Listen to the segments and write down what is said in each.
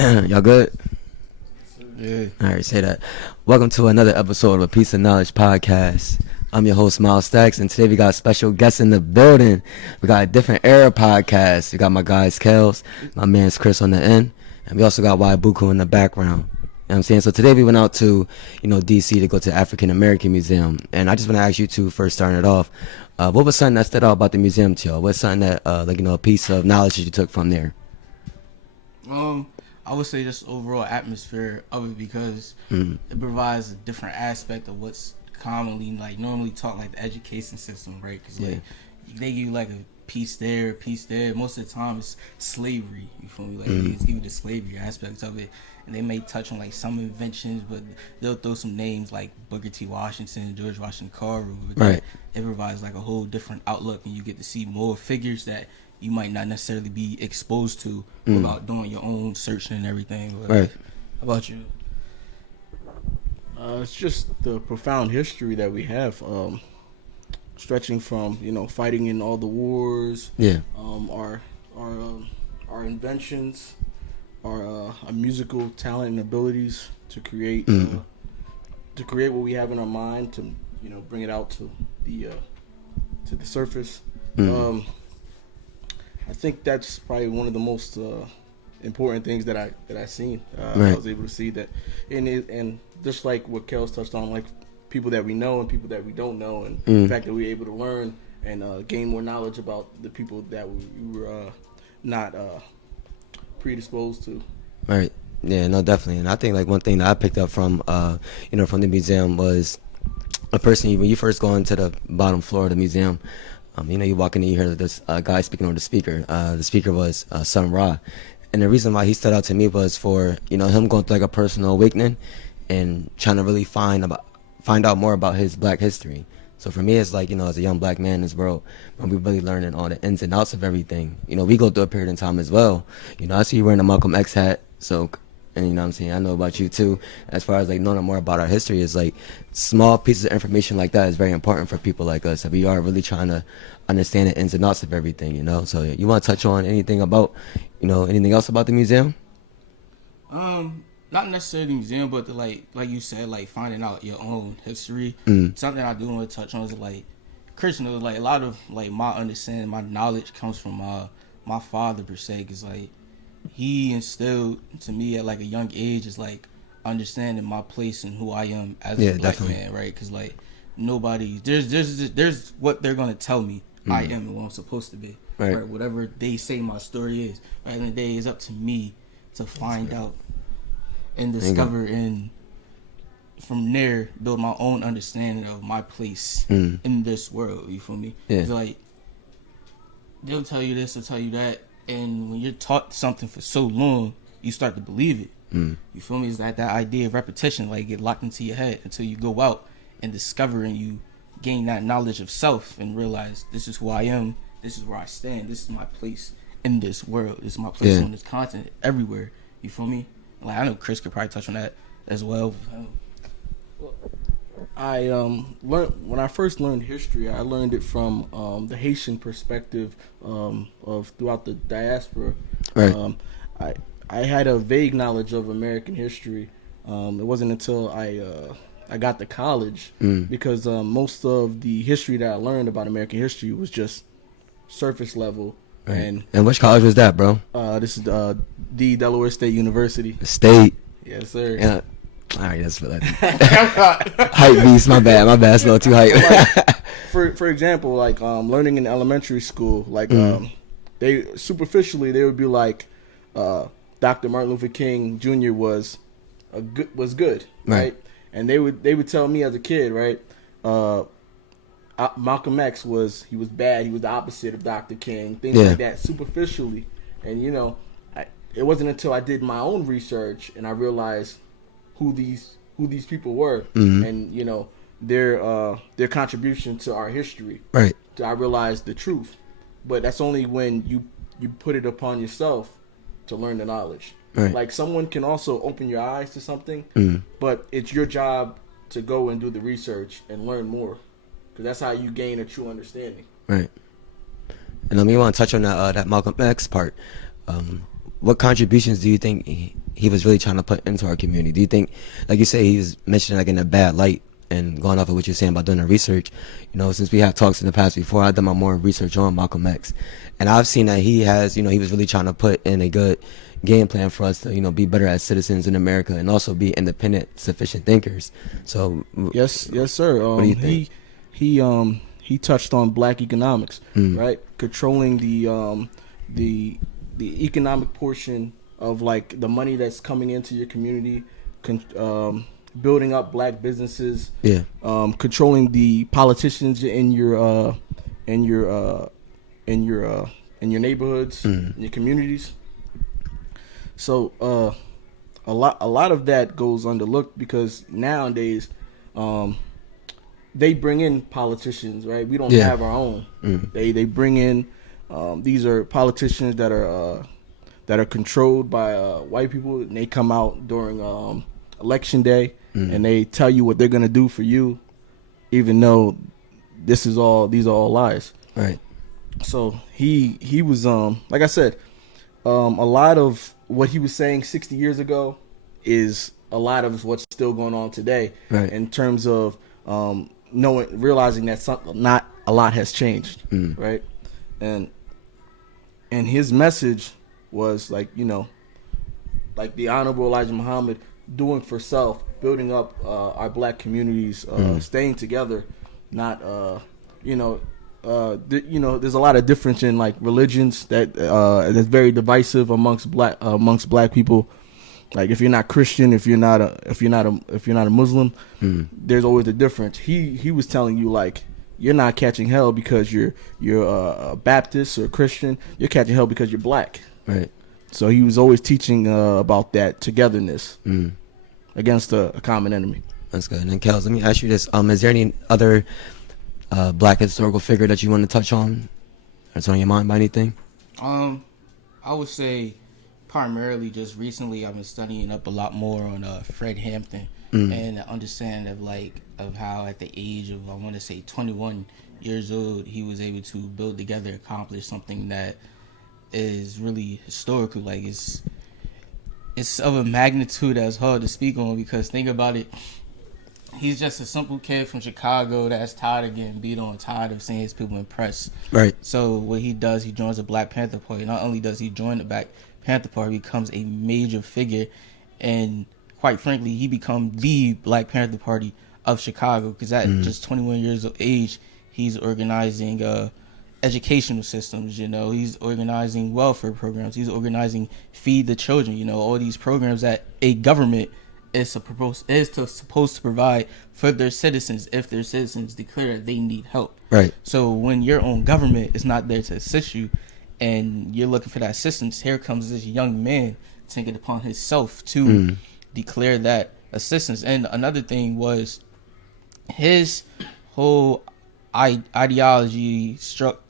Y'all good? Yeah. All right, say that. Welcome to another episode of a Piece of Knowledge podcast. I'm your host, Miles Stacks, and today we got special guests in the building. We got a different era podcast. We got my guys, Kels, my man's Chris on the end, and we also got Buku in the background. You know what I'm saying? So today we went out to, DC to go to the African American Museum, and I just want to ask you two first, starting it off. What was something that stood out about the museum to y'all? What's something that, a piece of knowledge that you took from there? I would say just overall atmosphere of it because it provides a different aspect of what's commonly normally taught, like the education system, right? Because they give you like a piece there, a piece there. Most of the time it's slavery. You feel me? Like they just give you the slavery aspects of it, and they may touch on like some inventions, but they'll throw some names like Booker T. Washington, George Washington Carver. Right. It provides like a whole different outlook, and you get to see more figures that you might not necessarily be exposed to without doing your own searching and everything. But Right. How about you? It's just the profound history that we have, stretching from fighting in all the wars. Yeah. Our inventions, our musical talent and abilities to create what we have in our mind to bring it out to the surface. I think that's probably one of the most important things that I seen. Right. I was able to see that, and just like what Kels touched on, like people that we know and people that we don't know, and the fact that we were able to learn and gain more knowledge about the people that we were not predisposed to. Right. Yeah. No. Definitely. And I think like one thing that I picked up from from the museum was a person when you first go into the bottom floor of the museum. You walk in and you hear this guy speaking over the speaker. The speaker was Sun Ra. And the reason why he stood out to me was for, him going through like a personal awakening and trying to really find out more about his black history. So for me, it's like, as a young black man in this world, when we really learning all the ins and outs of everything, we go through a period in time as well. I see you wearing a Malcolm X hat. So, and you know what I'm saying, I know about you too. As far as like knowing more about our history, is like small pieces of information like that is very important for people like us. If we are really trying to understand the ins and outs of everything, So you want to touch on anything about, anything else about the museum? Not necessarily the museum, but like you said, like finding out your own history. Something I do want to touch on is like Christian. Like a lot of like my understanding, my knowledge comes from my father per se, because like he instilled to me at like a young age is like understanding my place and who I am as a black man, right? Because like nobody, there's what they're gonna tell me I am and what I'm supposed to be, right? Whatever they say my story is, right? And the day is up to me to find out and discover, and from there build my own understanding of my place in this world. You feel me? Yeah. It's like they'll tell you this, they'll tell you that, and when you're taught something for so long, you start to believe it. You feel me? It's that idea of repetition, like get locked into your head until you go out and discover, and you gain that knowledge of self and realize this is who I am, this is where I stand, this is my place in this world, this is my place on this continent, everywhere. You feel me? Like I know Chris could probably touch on that as well. I learned when I first learned history. I learned it from the Haitian perspective of throughout the diaspora. Right. I had a vague knowledge of American history. It wasn't until I got to college because most of the history that I learned about American history was just surface level. Right. And which college was that, bro? This is the Delaware State University. State. Yes, sir. Yeah. All right, that's for that. Hype beast, my bad, it's a little too hype. For example, like learning in elementary school, like they superficially they would be like, Dr. Martin Luther King Jr. was good, right? And they would tell me as a kid, right? Malcolm X was bad. He was the opposite of Dr. King. Things like that, superficially. And it wasn't until I did my own research and I realized who these people were, and their contribution to our history. Right. I realized the truth. But that's only when you put it upon yourself to learn the knowledge. Right. Like someone can also open your eyes to something, but it's your job to go and do the research and learn more, because that's how you gain a true understanding. Right. And you want to touch on that Malcolm X part. what contributions do you think he was really trying to put into our community? Do you think, like you say, he's mentioned like in a bad light? And going off of what you're saying about doing the research, you know, since we have talks in the past before, I've done my more research on Malcolm X, and I've seen that he has, you know, he was really trying to put in a good game plan for us to, you know, be better as citizens in America and also be independent, sufficient thinkers. So, Yes, sir. What do you think? He touched on black economics, Mm. right? Controlling the economic portion of like the money that's coming into your community, building up black businesses, Yeah. controlling the politicians in your in your in your in your neighborhoods, in your communities. So a lot of that goes underlooked because nowadays they bring in politicians, right? We don't Yeah. have our own. They bring in these are politicians that are controlled by white people, and they come out during election day and they tell you what they're gonna do for you, even though these are all lies. Right. So he was like I said, a lot of what he was saying 60 years ago is a lot of what's still going on today. Right. In terms of realizing that not a lot has changed, right? And his message was like, you know, like the Honorable Elijah Muhammad, doing for self, building up our black communities, staying together, not there's a lot of difference in like religions that's very divisive amongst black people. Like if you're not Christian, if you're not a Muslim, there's always a difference. He was telling you like you're not catching hell because you're a Baptist or a Christian. You're catching hell because you're black. Right. So he was always teaching about that togetherness against a common enemy. That's good. And then, Kels, let me ask you this: is there any other black historical figure that you want to touch on? That's on your mind by anything? I would say primarily just recently I've been studying up a lot more on Fred Hampton and the understanding of how at the age of, I want to say 21 years old, he was able to build together, accomplish something that is really historical. Like it's of a magnitude that's hard to speak on, because think about it. He's just a simple kid from Chicago that's tired of getting beat on, tired of seeing his people in press. Right. So what he does, he joins the Black Panther Party. Not only does he join the Black Panther Party, he becomes a major figure, and quite frankly, he becomes the Black Panther Party of Chicago, because at just 21 years of age, he's organizing educational systems. You know, he's organizing welfare programs. He's organizing Feed the Children. You know, all these programs that a government is supposed to provide for their citizens if their citizens declare that they need help. Right. So when your own government is not there to assist you and you're looking for that assistance, here comes this young man taking it upon himself to declare that assistance. And another thing was his whole ideology struck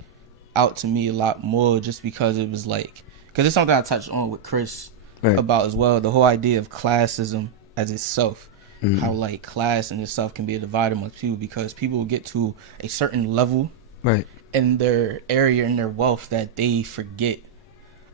out to me a lot more, just because it was like, because it's something I touched on with Chris about as well, the whole idea of classism as itself, how like class in itself can be a divider amongst people, because people will get to a certain level in their area and their wealth that they forget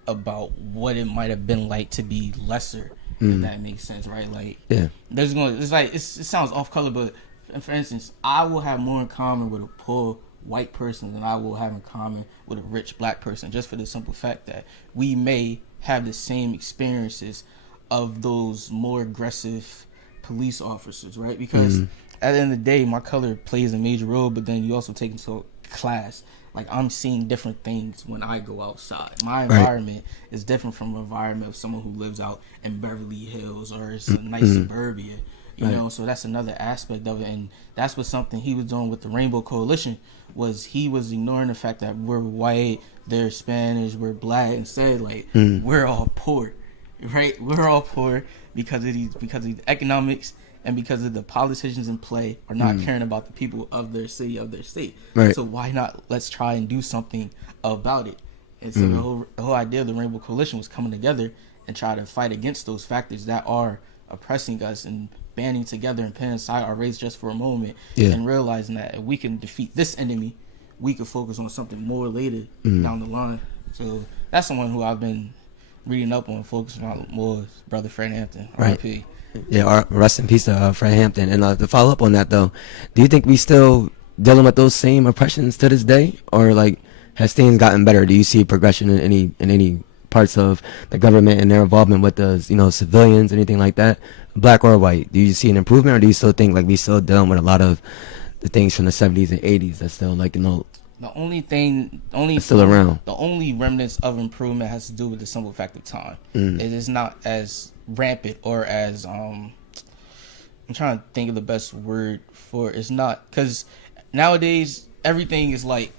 about what it might have been like to be lesser, if that makes sense, right? Like, it sounds off color, but for instance, I will have more in common with a poor white person than I will have in common with a rich black person, just for the simple fact that we may have the same experiences of those more aggressive police officers, right? Because at the end of the day, my color plays a major role, but then you also take into class. Like, I'm seeing different things when I go outside. My environment is different from the environment of someone who lives out in Beverly Hills or it's a nice suburbia. You know, so that's another aspect of it, and that's what something he was doing with the Rainbow Coalition, was he was ignoring the fact that we're white, they're Spanish, we're black, and said like we're all poor, right? We're all poor because of these economics and because of the politicians in play are not caring about the people of their city, of their state. Right. So why not let's try and do something about it? And so the whole idea of the Rainbow Coalition was coming together and try to fight against those factors that are oppressing us, and banding together and putting aside our race just for a moment, and realizing that if we can defeat this enemy, we could focus on something more later down the line. So that's someone who I've been reading up on, focusing on more is Brother Fred Hampton, Right. R.I.P. Yeah, rest in peace to Fred Hampton. And to follow up on that, though, do you think we still dealing with those same oppressions to this day, or like has things gotten better? Do you see progression in any parts of the government and their involvement with the civilians, anything like that, black or white? Do you see an improvement, or do you still think like we still dealing with a lot of the things from the 70s and 80s that's still like The only still around? The only remnants of improvement has to do with the simple fact of time. It is not as rampant or as I'm trying to think of the best word for it. It's not, because nowadays everything is like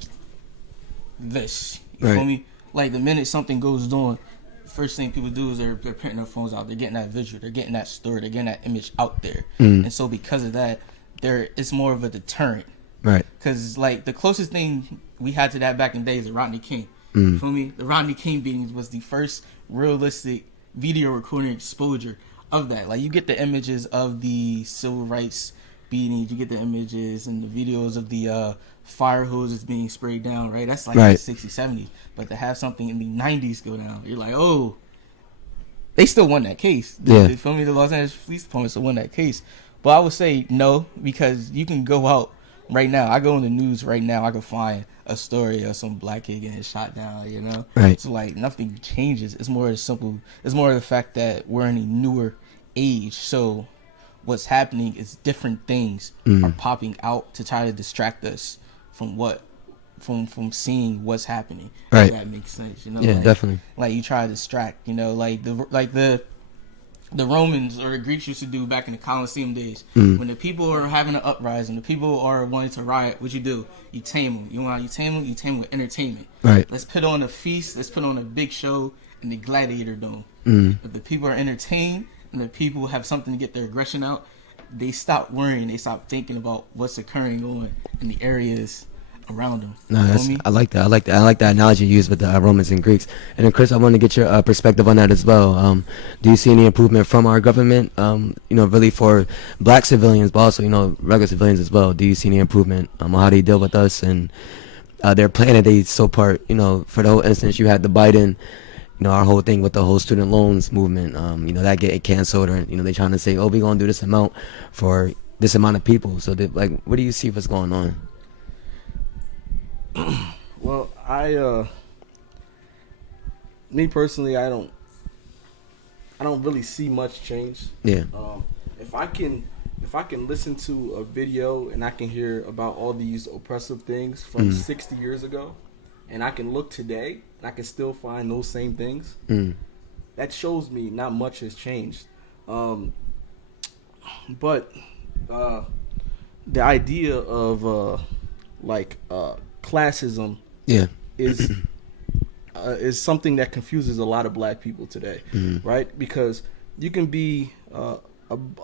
this. You feel me? Like the minute something goes on, first thing people do is they're printing their phones out. They're getting that visual. They're getting that story. They're getting that image out there. And so because of that, it's more of a deterrent. Right. Because like the closest thing we had to that back in the day is the Rodney King. You feel me? The Rodney King beatings was the first realistic video recording exposure of that. Like you get the images of the civil rights beatings, you get the images and the videos of the fire hoses being sprayed down, right? That's like the 60s, 70s. But to have something in the 90s go down, you're like, oh, they still won that case. You feel me? The Los Angeles Police Department still won that case. But I would say no, because you can go out right now. I go in the news right now, I can find a story of some black kid getting shot down, you know? Right. So like nothing changes. It's more simple. It's more of the fact that we're in a newer age. So what's happening is different things are popping out to try to distract us from seeing what's happening. Right. If that makes sense, you know? Yeah, like, definitely. Like you try to distract, you know, like the Romans or the Greeks used to do back in the Colosseum days. When the people are having an uprising, the people are wanting to riot, what you do? You tame them. You want how you tame them? You tame them with entertainment. Right. Let's put on a feast. Let's put on a big show in the Gladiator Dome. If the people are entertained and the people have something to get their aggression out, they stop worrying. They stop thinking about what's occurring on in the areas around them. No, You that's, feel me? I like that. I like that analogy you used with the Romans and Greeks. And then, Chris, I want to get your perspective on that as well. Do you see any improvement from our government? Really for black civilians, but also regular civilians as well. Do you see any improvement on how they deal with us and their plan? They so part. For the whole instance, you had the Biden. Our whole thing with the whole student loans movement. That getting canceled, or they trying to say, oh, we're gonna do this amount for this amount of people. So, what do you see what's going on? Well, me personally, I don't really see much change. Yeah. If I can listen to a video and I can hear about all these oppressive things from 60 years ago, and I can look today and I can still find those same things, that shows me not much has changed. But the idea of classism is something that confuses a lot of black people today, right? Because you can be a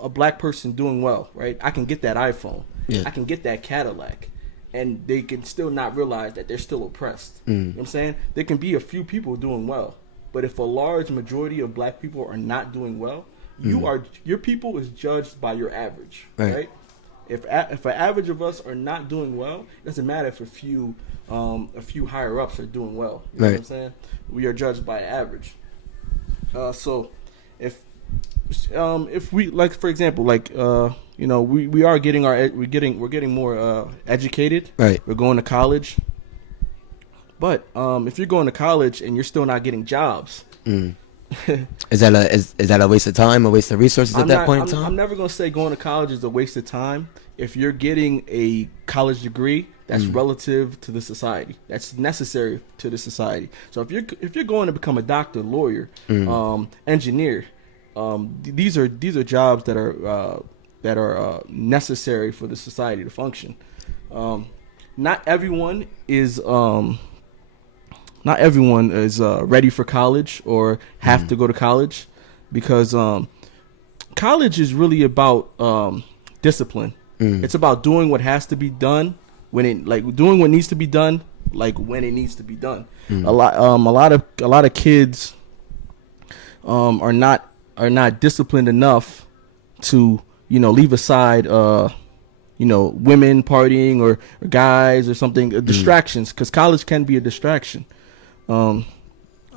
black person doing well, right? I can get that iPhone, I can get that Cadillac, and they can still not realize that they're still oppressed. You know what I'm saying? There can be a few people doing well, but if a large majority of black people are not doing well, your people is judged by your average, right? If an average of us are not doing well, it doesn't matter if a few higher ups are doing well. You know what I'm saying? We are judged by average. So if we, like, for example, like we are getting we're getting more educated. Right. We're going to college. But if you're going to college and you're still not getting jobs, is that a waste of time, a waste of resources at that point in time? I'm never going to say going to college is a waste of time if you're getting a college degree that's relative to the society, that's necessary to the society. So if you're going to become a doctor, lawyer, engineer, these are jobs that are necessary for the society to function. Not everyone is ready for college or have to go to college, because college is really about discipline. It's about doing what has to be done doing what needs to be done, when it needs to be done. A lot of kids are not disciplined enough to leave aside women partying or guys or something, distractions, because college can be a distraction.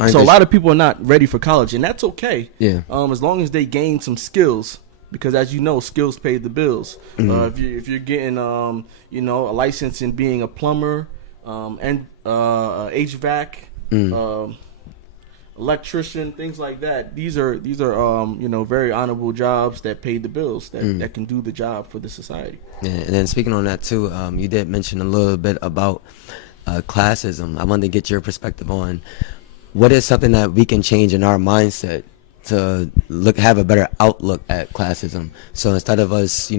So a lot of people are not ready for college, and that's okay. Yeah. As long as they gain some skills, because as you know, skills pay the bills. If you're getting a license in being a plumber, and HVAC, electrician, things like that. These are very honorable jobs that pay the bills, that can do the job for the society. Yeah, and then speaking on that too, you did mention a little bit about classism. I wanted to get your perspective on what is something that we can change in our mindset to have a better outlook at classism. So instead of us,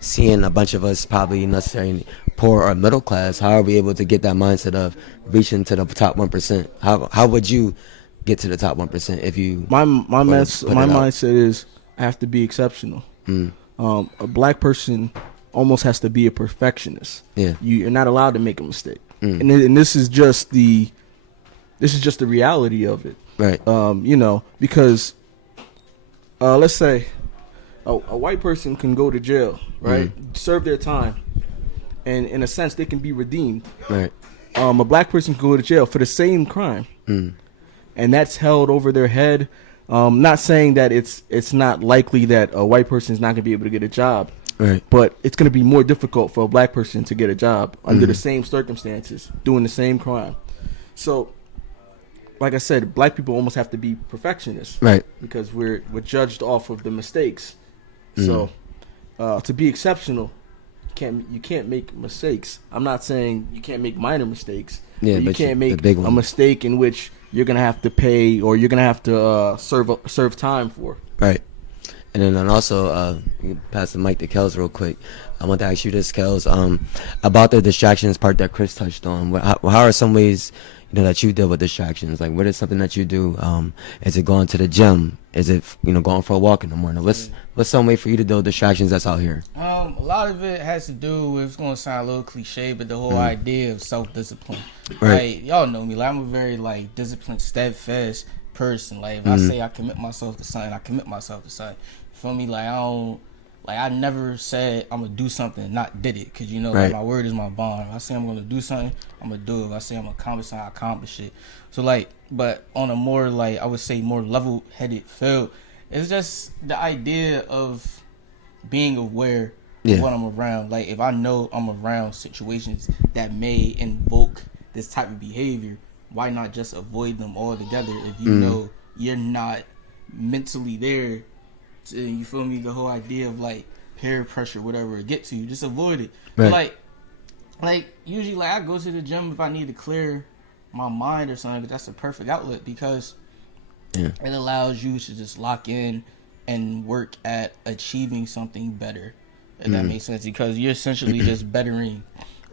seeing a bunch of us probably necessarily poor or middle class, how are we able to get that mindset of reaching to the top 1%? How would you get to the top 1% if you my mindset is I have to be exceptional. A black person almost has to be a perfectionist. Yeah. You're not allowed to make a mistake. And this is just the reality of it. Right. Because let's say a white person can go to jail, right? Serve their time, and in a sense they can be redeemed. Right. A black person can go to jail for the same crime, and that's held over their head. Not saying that it's not likely that a white person is not going to be able to get a job, Right. but it's going to be more difficult for a black person to get a job under the same circumstances, doing the same crime. So, like I said, black people almost have to be perfectionists, Right. Because we're judged off of the mistakes. So, to be exceptional, you can't make mistakes. I'm not saying you can't make minor mistakes. Yeah, but you but can't make big a one. mistake in which you're gonna have to pay or you're gonna have to serve time for. Right. And then also, you pass the mic to Kels real quick. I want to ask you this, Kels, about the distractions part that Chris touched on. How are some ways, that you deal with distractions? Like, what is something that you do? Is it going to the gym? Is it, going for a walk in the morning? What's some way for you to deal with distractions that's out here? A lot of it has to do with, it's going to sound a little cliche, but the whole idea of self-discipline. Right. Like, y'all know me. Like, I'm a very, disciplined, steadfast person. Like, if I say I commit myself to something, I commit myself to something. You feel me? Like, I never said I'm going to do something and not did it. Because, Right. my word is my bond. If I say I'm going to do something, I'm going to do it. If I say I'm going to accomplish something, I accomplish it. So, but on a more, I would say more level-headed field, it's just the idea of being aware of what I'm around. Like, if I know I'm around situations that may invoke this type of behavior, why not just avoid them altogether if you know you're not mentally there to, you feel me, the whole idea of peer pressure, whatever it gets to you, just avoid it. Right. But usually I go to the gym if I need to clear my mind or something, but that's the perfect outlet because it allows you to just lock in and work at achieving something better, if that makes sense, because you're essentially just bettering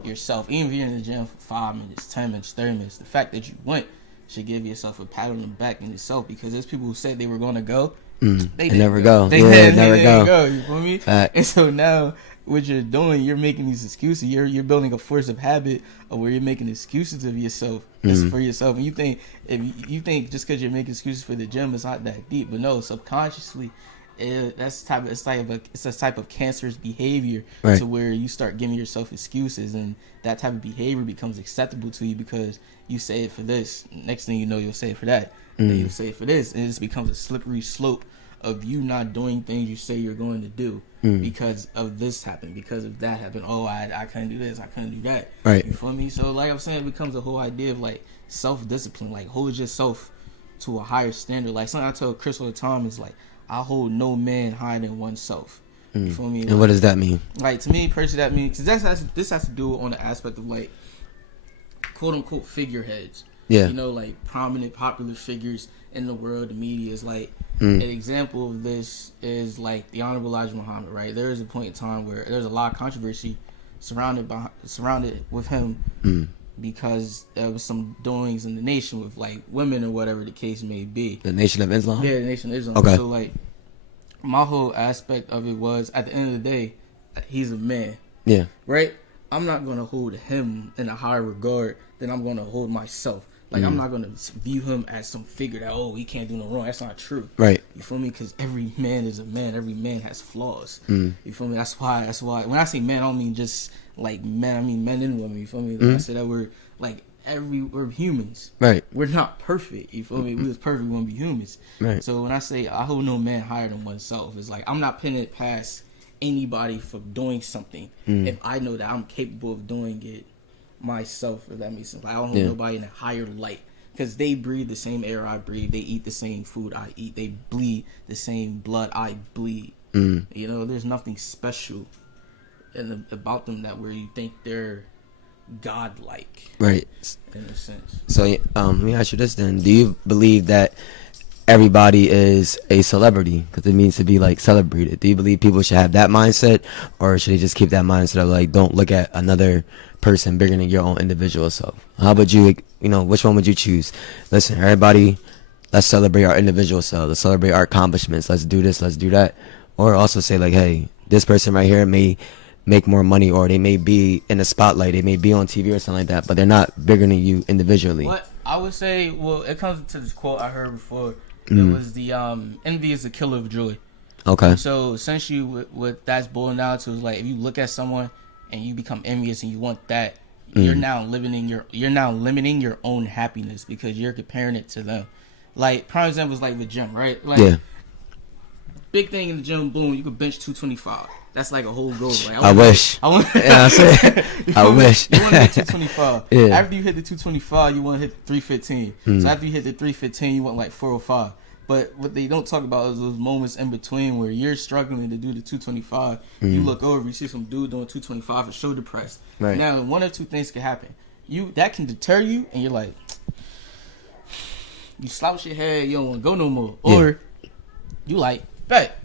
yourself. Even if you're in the gym for 5 minutes, 10 minutes, 30 minutes, the fact that you went should give yourself a pat on the back in itself, because there's people who said they were going to go, they never go. They never go. You feel me? Fact. And so now what you're doing, you're making these excuses. You're building a force of habit of where you're making excuses of yourself. It's for yourself. And you think just because you're making excuses for the gym, it's not that deep. But no, subconsciously, it's a type of cancerous behavior, right, to where you start giving yourself excuses, and that type of behavior becomes acceptable to you because you say it for this. Next thing you know, you'll say it for that. Then you'll say it for this, and it just becomes a slippery slope of you not doing things you say you're going to do because of this happened, because of that happened. Oh, I couldn't do this, I couldn't do that. Right. You feel me? So like I'm saying, it becomes a whole idea of self-discipline, hold yourself to a higher standard. Like something I tell Chris all the time is I hold no man higher than oneself. You feel me? And what does that mean? To me personally, that means, because this has to do on the aspect of quote unquote figureheads. Yeah. Prominent, popular figures in the world, the media is an example of this is the Honorable Elijah Muhammad, right? There is a point in time where there's a lot of controversy surrounded with him because there was some doings in the nation with women or whatever the case may be. The Nation of Islam? Yeah, the Nation of Islam. Okay. So my whole aspect of it was, at the end of the day, he's a man. Yeah. Right? I'm not going to hold him in a higher regard than I'm going to hold myself. Like, I'm not gonna view him as some figure that, oh, he can't do no wrong. That's not true. Right. You feel me? Because every man is a man. Every man has flaws. You feel me? That's why. When I say man, I don't mean just like men. I mean men and women. You feel me? When I say that we're like we're humans. Right. We're not perfect. You feel me? We was perfect. We want to be humans. Right. So when I say I hold no man higher than oneself, it's like I'm not pinning it past anybody for doing something if I know that I'm capable of doing it myself, if that makes sense. Like, I don't hold nobody in a higher light because they breathe the same air I breathe, they eat the same food I eat, they bleed the same blood I bleed. You know, there's nothing special about them that where you think they're godlike, Right. in a sense. So let me ask you this then: do you believe that everybody is a celebrity because it means to be like celebrated? Do you believe people should have that mindset, or should they just keep that mindset of like, don't look at another person bigger than your own individual self? How would you, which one would you choose? Listen, everybody, let's celebrate our individual self. Let's celebrate our accomplishments. Let's do this. Let's do that. Or also say like, hey, this person right here may make more money, or they may be in the spotlight, they may be on TV or something like that, but they're not bigger than you individually. What I would say, well, it comes to this quote I heard before. It was the envy is the killer of joy. Okay. So essentially, what that's boiling down to is like, if you look at someone and you become envious and you want that, you're now limiting your own happiness because you're comparing it to them. Like, prime example is like the gym, right? Like, big thing in the gym, boom, you could bench 225. That's like a whole goal. Like, I wish. I wish. You want to hit 225. Yeah. After you hit the 225, you want to hit 315. So after you hit the 315, you want like 405. But what they don't talk about is those moments in between where you're struggling to do the 225. You look over, you see some dude doing 225 with shoulder press. Right. Now, one of two things can happen. That can deter you, and you're like, you slouch your head, you don't want to go no more. Or you like, bet.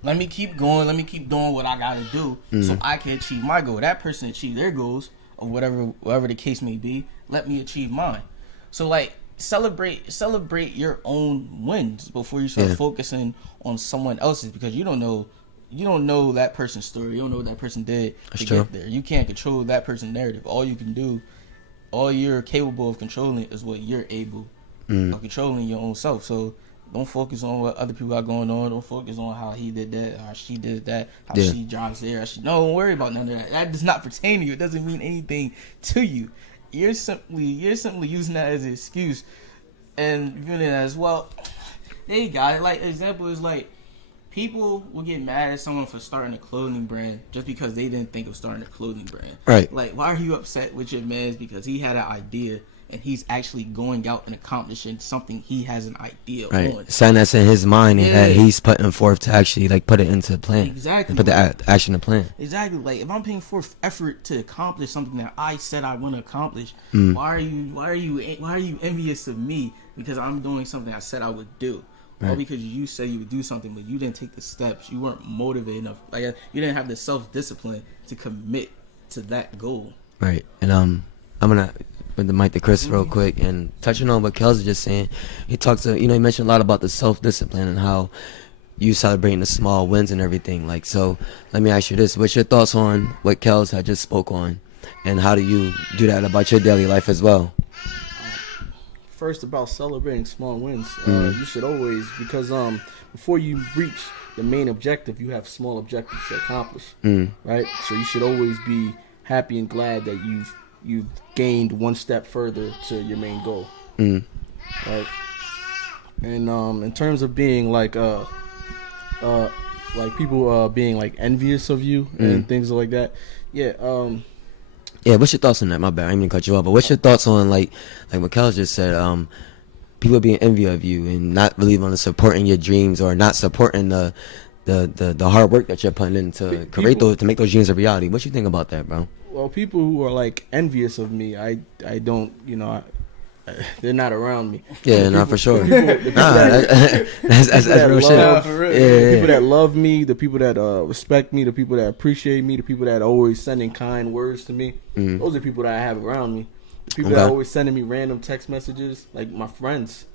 Let me keep going. Let me keep doing what I gotta do so I can achieve my goal. That person achieve their goals or whatever the case may be. Let me achieve mine. So like celebrate your own wins before you start focusing on someone else's, because you don't know that person's story. You don't know what that person did to get there. You can't control that person's narrative. All you're capable of controlling is what you're able of controlling your own self. So don't focus on what other people got going on. Don't focus on how he did that, how she did that, how she drives there. Don't worry about none of that. That does not pertain to you. It doesn't mean anything to you. You're simply using that as an excuse and viewing it as, well, there you got it. Like, example is like, people will get mad at someone for starting a clothing brand just because they didn't think of starting a clothing brand. Right. Like, why are you upset with your man because he had an idea and he's actually going out and accomplishing something he has an idea on? Something that's in his mind and that he's putting forth to actually like put it into the plan. Exactly. Put the action in the plan. Exactly. Like, if I'm putting forth effort to accomplish something that I said I want to accomplish, why are you envious of me because I'm doing something I said I would do? Or because you said you would do something, but you didn't take the steps. You weren't motivated enough. Like, you didn't have the self-discipline to commit to that goal. Right. And I'm gonna put the mic to Chris real quick and touching on what Kels was just saying. He talks to, he mentioned a lot about the self-discipline and how you celebrating the small wins and everything. Like, so let me ask you this: what's your thoughts on what Kels had just spoke on, and how do you do that about your daily life as well? First, about celebrating small wins, you should always, because before you reach the main objective, you have small objectives to accomplish, right? So you should always be happy and glad that you've gained one step further to your main goal, right? And in terms of being like people being like envious of you and things like that, what's your thoughts on that? My bad, I didn't mean to cut you off, but what's your thoughts on like what Kel just said, people being envious of you and not really want to supporting your dreams or not supporting the hard work that you're putting in to to make those dreams a reality? What you think about that, bro? Well, people who are like envious of me, I don't, they're not around me. Yeah, not for sure. That's real shit. The people that love me, the people that respect me, the people that appreciate me, the people that are always sending kind words to me. Those are the people that I have around me. The people that are always sending me random text messages, like my friends,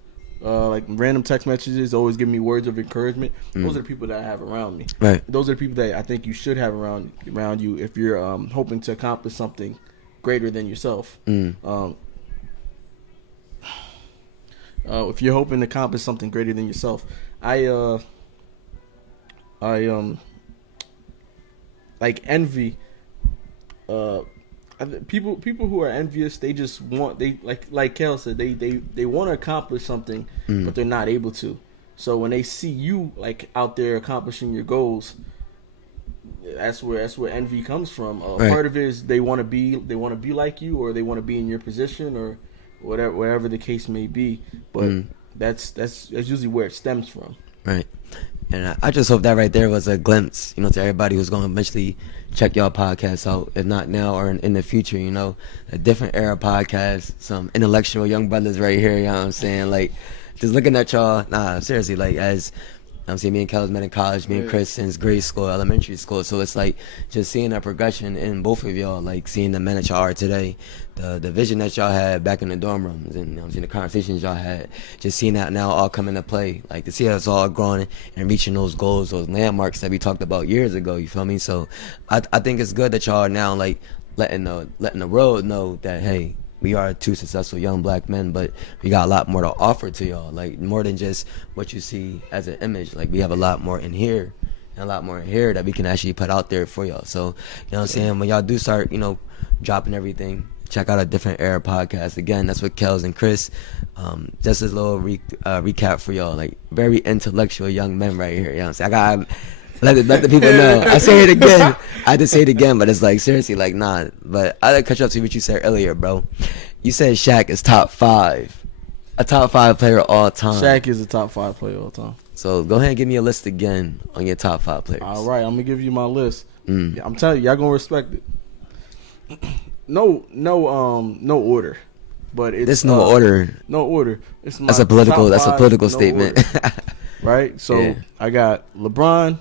like random text messages, always giving me words of encouragement. Those are the people that I have around me. Right. Those are the people that I think you should have around you if you're hoping to accomplish something greater than yourself. if you're hoping to accomplish something greater than yourself. I like envy. People who are envious, they just want like Kel said, they want to accomplish something, but they're not able to. So when they see you like out there accomplishing your goals, that's where envy comes from. Right. Part of it is they want to be like you, or they want to be in your position, or whatever the case may be. But that's usually where it stems from. Right. And I just hope that right there was a glimpse, to everybody who's going to eventually check y'all podcast out, if not now or in the future, a different era podcast, some intellectual young brothers right here, you know what I'm saying? Like, just looking at y'all, seriously, like, as I'm saying, me and Kel's met in college, me and Chris since grade school, elementary school. So it's like just seeing that progression in both of y'all, like seeing the men that y'all are today, the vision that y'all had back in the dorm rooms, and the conversations y'all had, just seeing that now all come into play, like to see us all growing and reaching those goals, those landmarks that we talked about years ago. You feel me? So I think it's good that y'all are now like letting the world know that, hey, we are two successful young black men, but we got a lot more to offer to y'all, like more than just what you see as an image. Like we have a lot more in here and a lot more in here that we can actually put out there for y'all. So, what I'm saying? When y'all do start, dropping everything, check out a different era podcast. Again, that's with Kels and Chris. Just as a little recap for y'all, like very intellectual young men right here. You know what I'm saying? I got let the people know. I say it again. I just say it again, but it's like seriously, like nah. But I catch up to what you said earlier, bro. You said Shaq is top 5, a top 5 player all time. Shaq is a top 5 player all time. So go ahead and give me a list again on your top 5 players. All right, I'm gonna give you my list. I'm telling you, y'all gonna respect it. No order, but it's there's no order. No order. It's my that's a political. That's a political no statement. Right. So yeah. I got LeBron,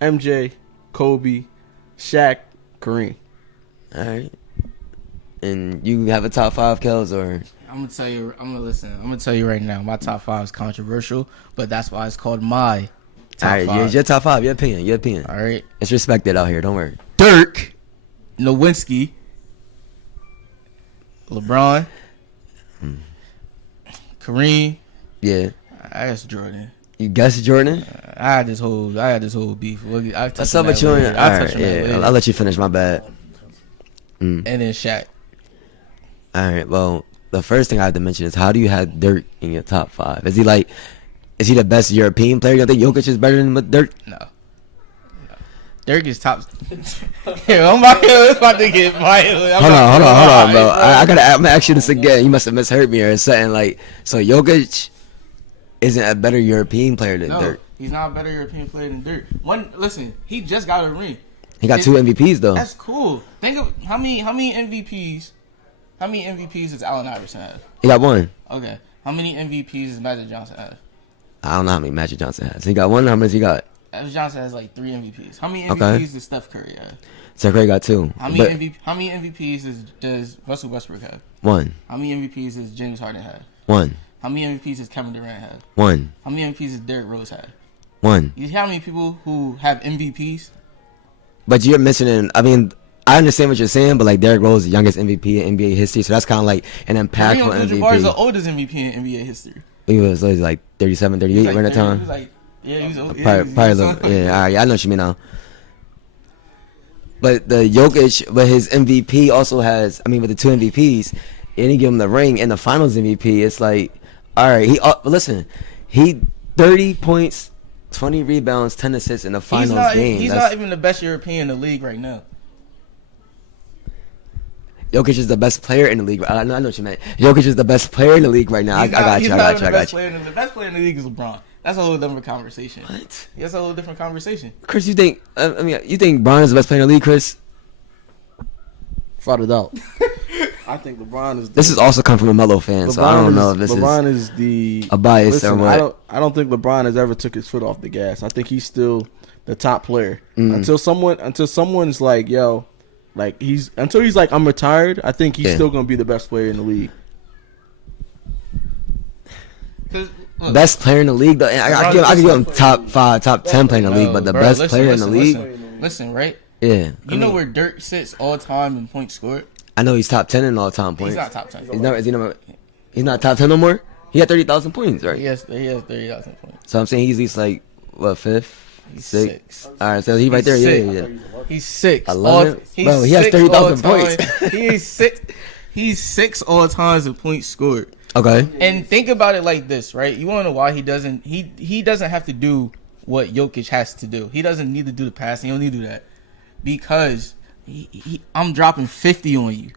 MJ, Kobe, Shaq, Kareem. All right. And you have a top 5, Kels, or? I'm gonna tell you right now. My top 5 is controversial, but that's why it's called my top 5. All right, your top 5. Your opinion. All right. It's respected out here. Don't worry. Dirk Nowitzki, LeBron, Kareem. Yeah. I guess Jordan. You guess Jordan? I had this whole beef. What's up with you? All right, yeah. I'll let you finish. My bad. And then Shaq. All right. Well, the first thing I have to mention is, how do you have Dirk in your top 5? Is he the best European player? You think Jokic is better than Dirk? No. Dirk is top. I'm about to get violent. Hold on, bro. I'm gonna ask you this again. You must have misheard me or something. Like, so Jokic isn't a better European player than Dirk? He's not a better European player than Dirk. Listen, he just got a ring. He got 2 MVPs though. That's cool. Think of how many MVPs. How many MVPs does Allen Iverson have? He got 1. Okay. How many MVPs does Magic Johnson have? I don't know how many Magic Johnson has. He got 1. How many does he got? Magic Johnson has like 3 MVPs. How many MVPs does Steph Curry have? Steph Curry got 2. How many MVPs does Russell Westbrook have? 1. How many MVPs does James Harden have? 1. How many MVPs does Kevin Durant have? 1. How many MVPs does Derrick Rose have? 1. You see how many people who have MVPs? But you're missing I understand what you're saying, but like Derrick Rose is the youngest MVP in NBA history, so that's kind of like an impactful Kareem MVP. Abdul-Jabbar is the oldest MVP in NBA history. He was like 37, 38 around that time. He was like, he was old. Probably a little, yeah, all right, I know what you mean now. But the Jokic, but his MVP also has, with the 2 MVPs, and he give him the ring and the Finals MVP. It's like, all right, he 30 points, 20 rebounds, 10 assists in the Finals game. He's not even the best European in the league right now. Jokic is the best player in the league. I know what you meant. Jokic is the best player in the league right now. I got you. The best player in the league is LeBron. That's a whole different conversation. What? That's a whole different conversation. Chris, you think? You think Bron is the best player in the league, Chris? Without a doubt. I think LeBron is. This is also come from a Melo fan, so I don't know if this LeBron is a bias or what. I don't think LeBron has ever took his foot off the gas. I think he's still the top player until someone's like, yo. Like until he's like, I'm retired. I think he's still gonna be the best player in the league. Best player in the league, though. I give him top 5, top 10 player in the league, but the best player in the league. Listen, right? Yeah. You know where Dirk sits all time in points scored? I know he's top 10 in all time points. He's not top 10. He's not top 10 no more. He had 30,000 points, right? He has 30,000 points. So I'm saying he's at least like what, fifth, He's sixth. sixth. All right, so he right there. He's Yeah. He's 6. 11? Bro, he has 30,000 points. He's 6. He's 6 all times in points scored. Okay. And think about it like this, right? You want to know why he doesn't? He doesn't have to do what Jokic has to do. He doesn't need to do the passing. He don't need to do that because I'm dropping 50 on you.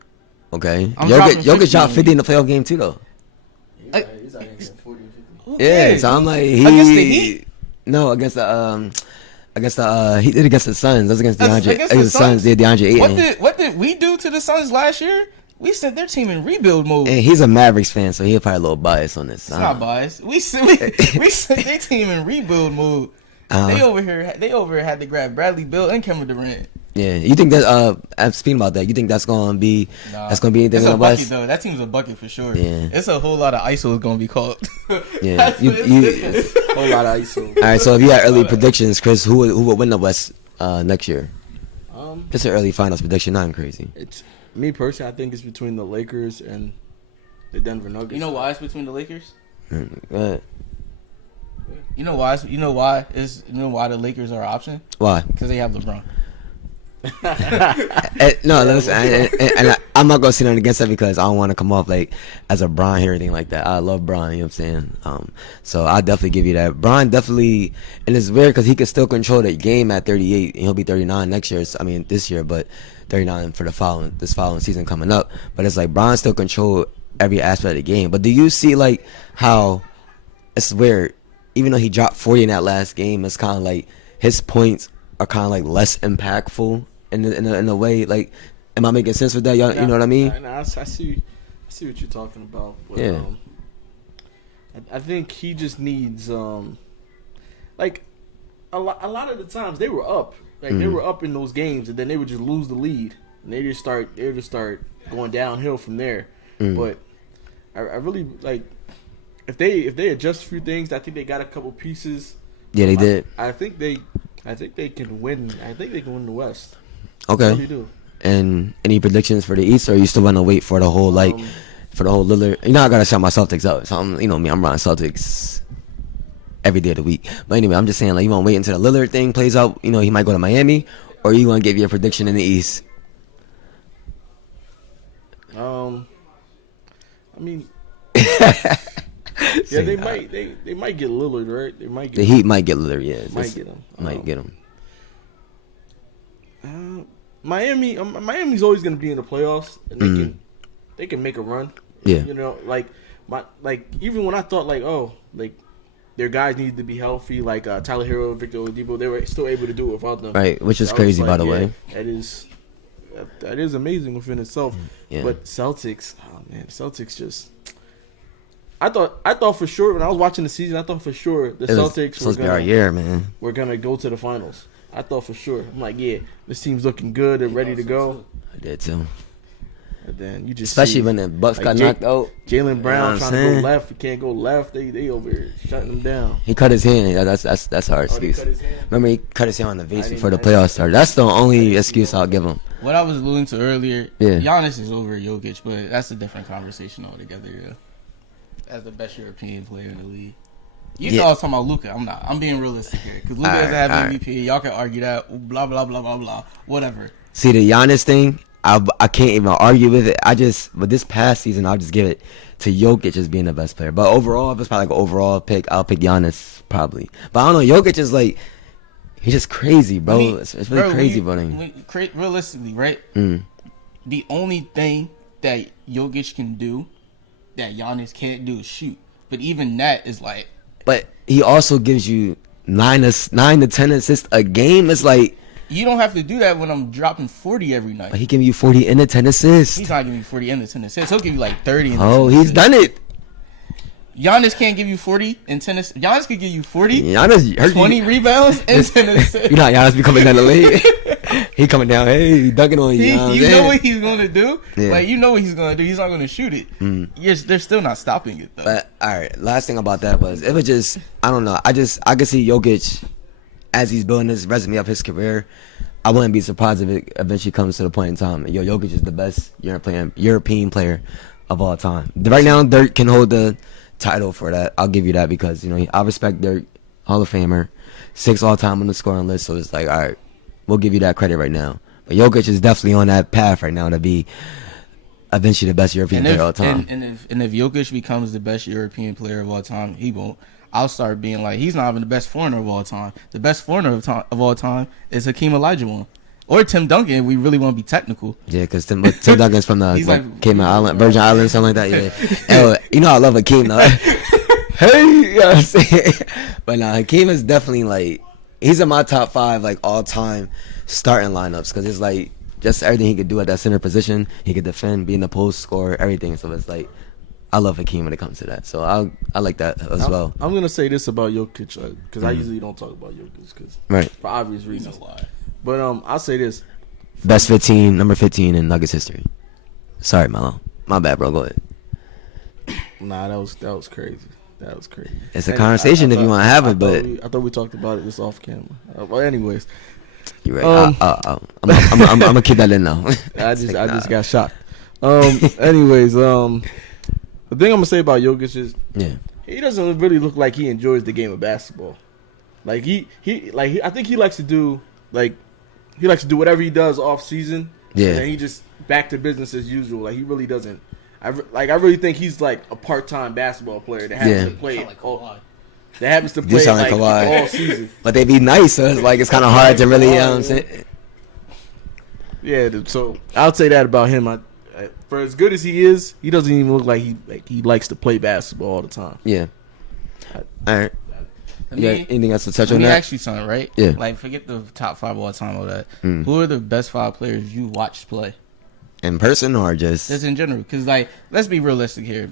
Okay. I'm dropping Jokic dropped 50 50 in the playoff game too, though. He's out here getting 40 and 50. Yeah, so I'm like Against the Heat? No, against the he did against the Suns. That's against DeAndre. Against the Suns? Did DeAndre Ayton. What did we do to the Suns last year? We sent their team in rebuild mode. And he's a Mavericks fan, so he'll probably a little biased on this. It's not biased. We sent their team in rebuild mode. They over here had to grab Bradley Beal and Kevin Durant. Yeah, you think that? I'm speaking about that. You think that's gonna be anything it's in the a bucket West? though. That team's a bucket for sure. Yeah. It's a whole lot of ISO is gonna be called. Yeah, A whole lot of ISO. All right, so if you had early predictions, Chris, who would win the West next year? Just an early finals prediction, nothing crazy. It's me personally. I think it's between the Lakers and the Denver Nuggets. You know why it's between the Lakers? Go ahead. You know why the Lakers are an option? Why? Because they have LeBron. No, listen, I'm not gonna say nothing against that because I don't want to come off like as a Bron here or anything like that. I love Bron, you know what I'm saying? So I'll definitely give you that. Bron definitely, and it's weird because he can still control the game at 38, and he'll be 39 next year. This year, but 39 for this following season coming up. But it's like Bron still control every aspect of the game. But do you see like how it's weird? Even though he dropped 40 in that last game, it's kind of like his points are kind of like less impactful in a way. Like, am I making sense with that? Y'all, you know what I mean? I see what you're talking about. But, Yeah. I think he just needs like a lot of the times they were up, like they were up in those games, and then they would just lose the lead, and they just start going downhill from there. But I really like. If they adjust a few things, I think they got a couple pieces. Yeah, they did. I think they can win. I think they can win the West. Okay. I really do. And any predictions for the East, or you still want to wait for the whole for the whole Lillard? You know, I gotta shout my Celtics out. So you know me, I'm running Celtics every day of the week. But anyway, I'm just saying, like, you want to wait until the Lillard thing plays out. You know, he might go to Miami, or you want to give your prediction in the East? I mean. Yeah, they might get Lillard, right? They might get the Heat might get Lillard, yeah. Might get him. Might get him. Miami's always going to be in the playoffs, and they can make a run. Yeah, you know, like even when I thought their guys needed to be healthy, like Tyler Hero, Victor Oladipo, they were still able to do it without them. Right, which is crazy, by the way. That is amazing within itself. Yeah. But Celtics, Celtics just. I thought for sure when I was watching the season, I thought for sure the Celtics were gonna go to the finals. I thought for sure. I'm like, yeah, this team's looking good and ready to go. I did too. And then you just especially when the Bucks got knocked out. Jaylen Brown trying to go left, he can't go left. They over here shutting him down. He cut his hand. That's our excuse. Cut his hand? Remember, he cut his hand on the vase before the playoffs started. That's the only excuse I'll give him. What I was alluding to earlier, Yeah. Giannis is over Jokic, but that's a different conversation altogether. Yeah. As the best European player in the league. You thought I was talking about Luka. I'm not. I'm being realistic here. Because Luka doesn't have MVP. Y'all can argue that. Blah, blah, blah, blah, blah. Whatever. See, the Giannis thing, I can't even argue with it. But this past season, I'll just give it to Jokic as being the best player. But overall, if it's probably like an overall pick, I'll pick Giannis probably. But I don't know. Jokic is like, he's just crazy, bro. It's really crazy about him. Realistically, right? The only thing that Jokic can do that Giannis can't do is shoot. But even that is like. But he also gives you 9 to 10 assists a game. It's like. You don't have to do that when I'm dropping 40 every night. But he give you 40 and 10 assists. He's not giving you 40 and 10 assists. He'll give you like 30 and 10 assists. He's done it. Giannis can't give you 40 and 10 assists. Giannis could give you 40, Giannis 20 rebounds, and 10 assists. You know how Giannis be coming down the lane? He coming down, hey, dunking on you. You know what he's going to do? Yeah. Like, you know what he's going to do. He's not going to shoot it. They're still not stopping it, though. But, all right, last thing about that was, it was just, I don't know. I could see Jokic, as he's building his resume of his career, I wouldn't be surprised if it eventually comes to the point in time. Jokic is the best European player of all time. Right now, Dirk can hold the title for that. I'll give you that because I respect their Hall of Famer, 6 all time on the scoring list. So it's like, all right, we'll give you that credit right now. But Jokic is definitely on that path right now to be eventually the best European player of all time. And if Jokic becomes the best European player of all time, he won't. I'll start being like, he's not even the best foreigner of all time. The best foreigner of all time is Hakeem Olajuwon. Or Tim Duncan, if we really want to be technical. Yeah, because Tim Duncan's from the Cayman Island, Virgin Islands, something like that. Yeah. I love Hakeem, though. Hey, you know what I'm saying? But Hakeem is definitely, he's in my top 5, all-time starting lineups because it's, just everything he could do at that center position. He could defend, be in the post, score, everything. So it's, I love Hakeem when it comes to that. So I like that as well. I'm going to say this about Jokic because I usually don't talk about Jokic for obvious reasons. Why. But I'll say this. Best 15, number 15 in Nuggets history. Sorry, Melo. My bad, bro. Go ahead. Nah, that was crazy. That was crazy. It's a conversation if you want to have it, but I thought we talked about it just off camera. Well, anyways, you're right. I'm gonna keep that in now. I just got shocked. Anyways, the thing I'm gonna say about Jokic is, he doesn't really look like he enjoys the game of basketball. I think he likes to do whatever he does off season. Yeah. And then he just back to business as usual. He really doesn't. I really think he's a part-time basketball player that happens to play all season. But they be nice, so it's kind of hard to really. Say. Yeah, so I'll say that about him. For as good as he is, he doesn't even look like he likes to play basketball all the time. Yeah. All right. Anything else to touch on that? Let me ask you something, right? Yeah. Forget the top 5 all time, all that. Who are the best 5 players you watched play? In person or just in general? Because let's be realistic here.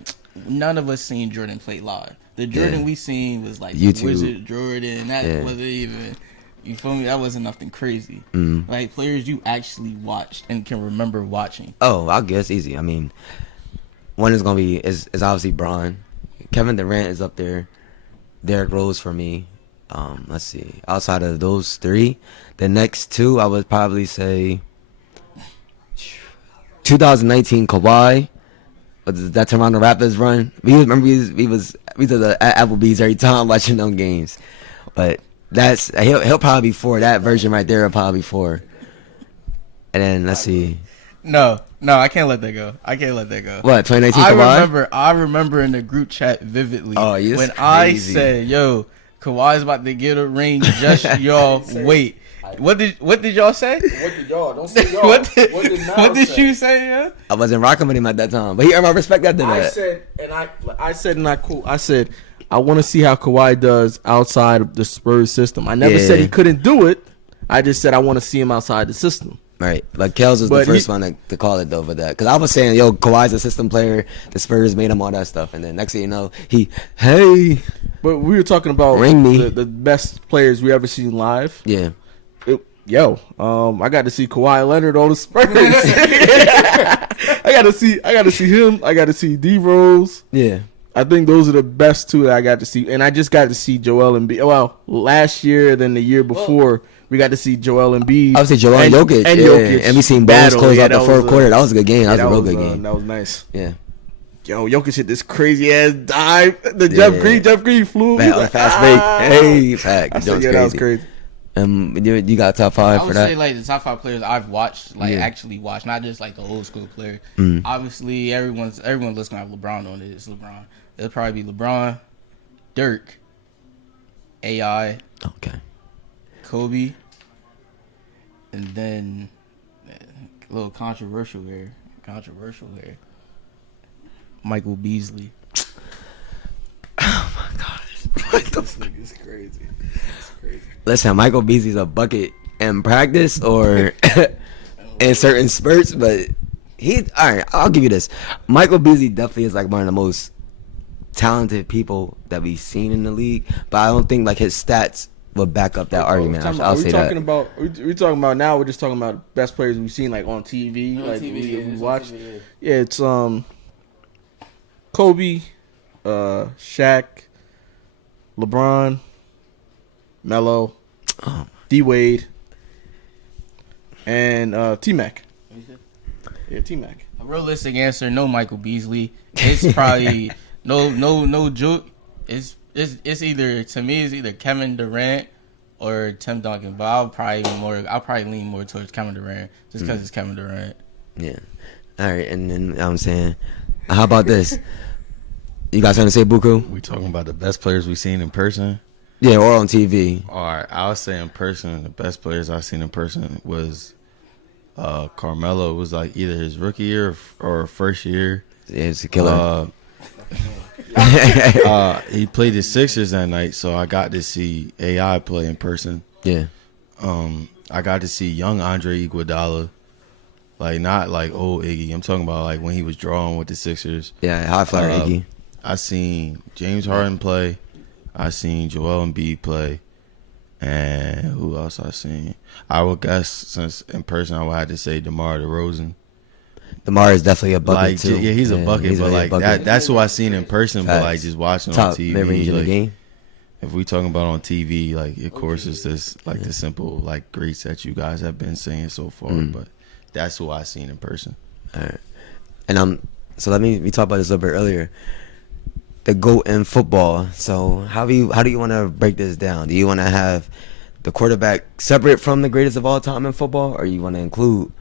None of us seen Jordan play live. The Jordan we seen was YouTube. Wizard Jordan. That wasn't even. You feel me? That wasn't nothing crazy. Players you actually watched and can remember watching. Oh, I'll guess easy. I mean, one is gonna be is obviously Bron. Kevin Durant is up there. Derrick Rose for me. Let's see. Outside of those 3, the next 2 I would probably say 2019 Kawhi. That Toronto Raptors run. We did the Applebee's every time watching them games. But he'll probably be 4. That version right there will probably be 4. And then let's see. No, I can't let that go. What, 2019 Kawhi? I remember in the group chat vividly when crazy. I said, "Yo, Kawhi's about to get a ring. Just y'all wait." What did y'all say? What did y'all? Don't say y'all. What did you say? Yeah? I wasn't rocking with him at that time, but he earned my respect after that. I said I want to see how Kawhi does outside of the Spurs system. I never said he couldn't do it. I just said I want to see him outside the system. Right, but Kels was the first one to call it though for that, because I was saying, yo, Kawhi's a system player. The Spurs made him all that stuff, and then next thing you know, But we were talking about the best players we ever seen live. Yeah. I got to see Kawhi Leonard on the Spurs. I got to see him. I got to see D Rose. Yeah. I think those are the best 2 that I got to see, and I just got to see Joel Embiid. Well, last year, then the year before. We got to see Joel Embiid. I would say Joel and Jokic. And we seen Bulls close out the 4th quarter. That was a good game. That was a real good game. That was nice. Yeah. Yo, Jokic hit this crazy ass dive. Jeff Green flew. Fast break. Hey, fact. That was crazy. You got top 5 for that? I would say the top 5 players I've watched, actually watched, not just the old school player. Obviously, everyone's list gonna have LeBron on it. It's LeBron. It'll probably be LeBron, Dirk, AI, Kobe, and then a little controversial here. Michael Beasley. Oh my gosh. This nigga's crazy. It's crazy. Listen, Michael Beasley's a bucket in practice or in certain spurts, but alright, I'll give you this. Michael Beasley definitely is one of the most talented people that we've seen in the league, but I don't think his stats would back up that argument. I'll say that. We're talking about now. We're just talking about best players we've seen on TV. We watched. Yeah, it's Kobe, Shaq, LeBron, Melo, D Wade, and T Mac. Yeah, T Mac. A realistic answer: no, Michael Beasley. It's probably no joke. It's either, to me, it's either Kevin Durant or Tim Duncan. But I'll probably lean more towards Kevin Durant just because it's Kevin Durant. Yeah. All right, and then I'm saying, how about this? You guys trying to say Buku? We talking about the best players we've seen in person? Yeah, or on TV. All right, I would say in person, the best players I've seen in person was Carmelo. It was like either his rookie year or first year. Yeah, it's a killer. He played the Sixers that night, so I got to see AI play in person. Yeah. I got to see young Andre Iguodala. Like, not like old Iggy. I'm talking about like when he was drawing with the Sixers. Yeah, high flyer Iggy. I seen James Harden play. I seen Joel Embiid play. And who else I seen? I would guess, since in person, I would have to say DeMar DeRozan. DeMar is definitely a bucket, like, too. Yeah, he's a bucket. He's but really like a bucket. that's who I seen in person. Facts. But like just watching Top on TV. mid-range in the Like, game. if we talking about on TV, like, of course, it's this like the simple like greats that you guys have been saying so far. But that's who I seen in person. All right. And so we talked about this a little bit earlier. The GOAT in football. So how do you want to break this down? Do you want to have the quarterback separate from the greatest of all time in football, or you want to include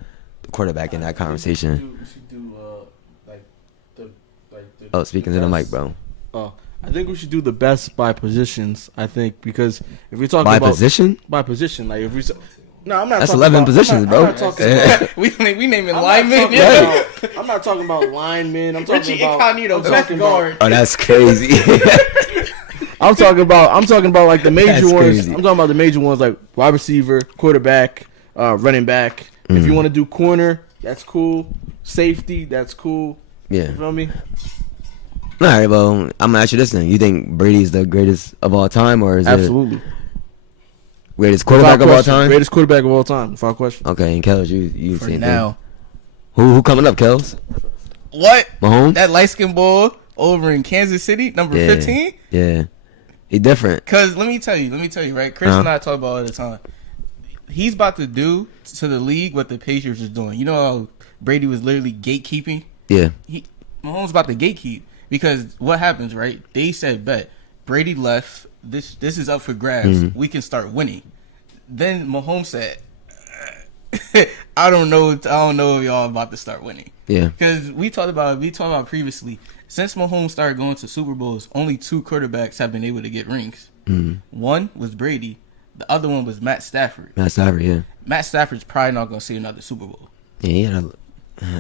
the quarterback in that conversation? We should do Oh, speaking to the mic, bro. Oh, I think we should do the best by positions. I think because if we're talking By about position? by position, like if we. No, I'm not. That's talking 11 about, positions, I'm bro. not talking about, we naming I'm linemen. not talking about linemen. I'm talking Richie about Incognito, I'm back talking guard. Oh, that's crazy. I'm talking about like the major That's ones. crazy. I'm talking about the major ones like wide receiver, quarterback, running back. If you want to do corner, that's cool. Safety, that's cool. Yeah. You feel me? All right, well, I'm going to ask you this then. You think Brady's the greatest of all time, or is Absolutely. it greatest quarterback of all time? Greatest quarterback of all time, without question. Okay, and Kels, you For say now. Who coming up, Kels? What? Mahomes? That light skinned boy over in Kansas City, number 15? Yeah. He different. Because let me tell you, right? Chris and I talk about it all the time. He's about to do to the league what the Patriots is doing. You know how Brady was literally gatekeeping? Yeah. Mahomes about to gatekeep. Because what happens, right? They said, bet, Brady left. This is up for grabs. We can start winning. Then Mahomes said, I don't know if y'all about to start winning. Yeah. Because we talked about previously, since Mahomes started going to Super Bowls, only 2 quarterbacks have been able to get rings. One was Brady. The other one was Matt Stafford. Yeah. Matt Stafford's probably not going to see another Super Bowl. Yeah,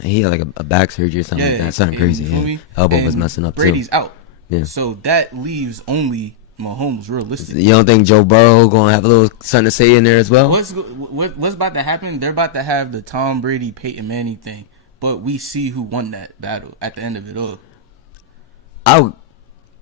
he had like a back surgery or something like that. Something crazy. You feel Yeah. me? Elbow And was messing up Brady's too. out. Yeah. So that leaves only Mahomes realistically. You don't think Joe Burrow gonna have a little something to say in there as well? What's about to happen? They're about to have the Tom Brady, Peyton Manning thing, but we see who won that battle at the end of it all.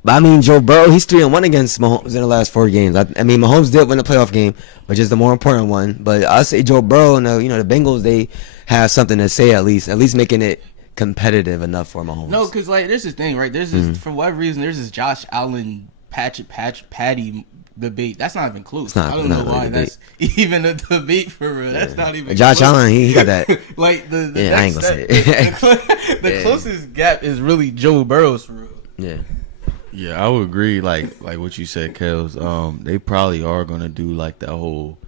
I mean, Joe Burrow, he's 3-1 against Mahomes in the last 4 games. I mean, Mahomes did win the playoff game, which is the more important one. But I say Joe Burrow and the Bengals, they have something to say at least making it competitive enough for Mahomes. No, because like there's this thing, right? There's this for whatever reason, there's this Josh Allen Patty debate. That's not even close. I don't know why that's even a debate for real. That's not even Josh close. Allen, he got that. Like the I ain't gonna say it. The closest gap is really Joe Burrow's for real. Yeah. Yeah, I would agree. Like what you said, Kels. They probably are gonna do like that whole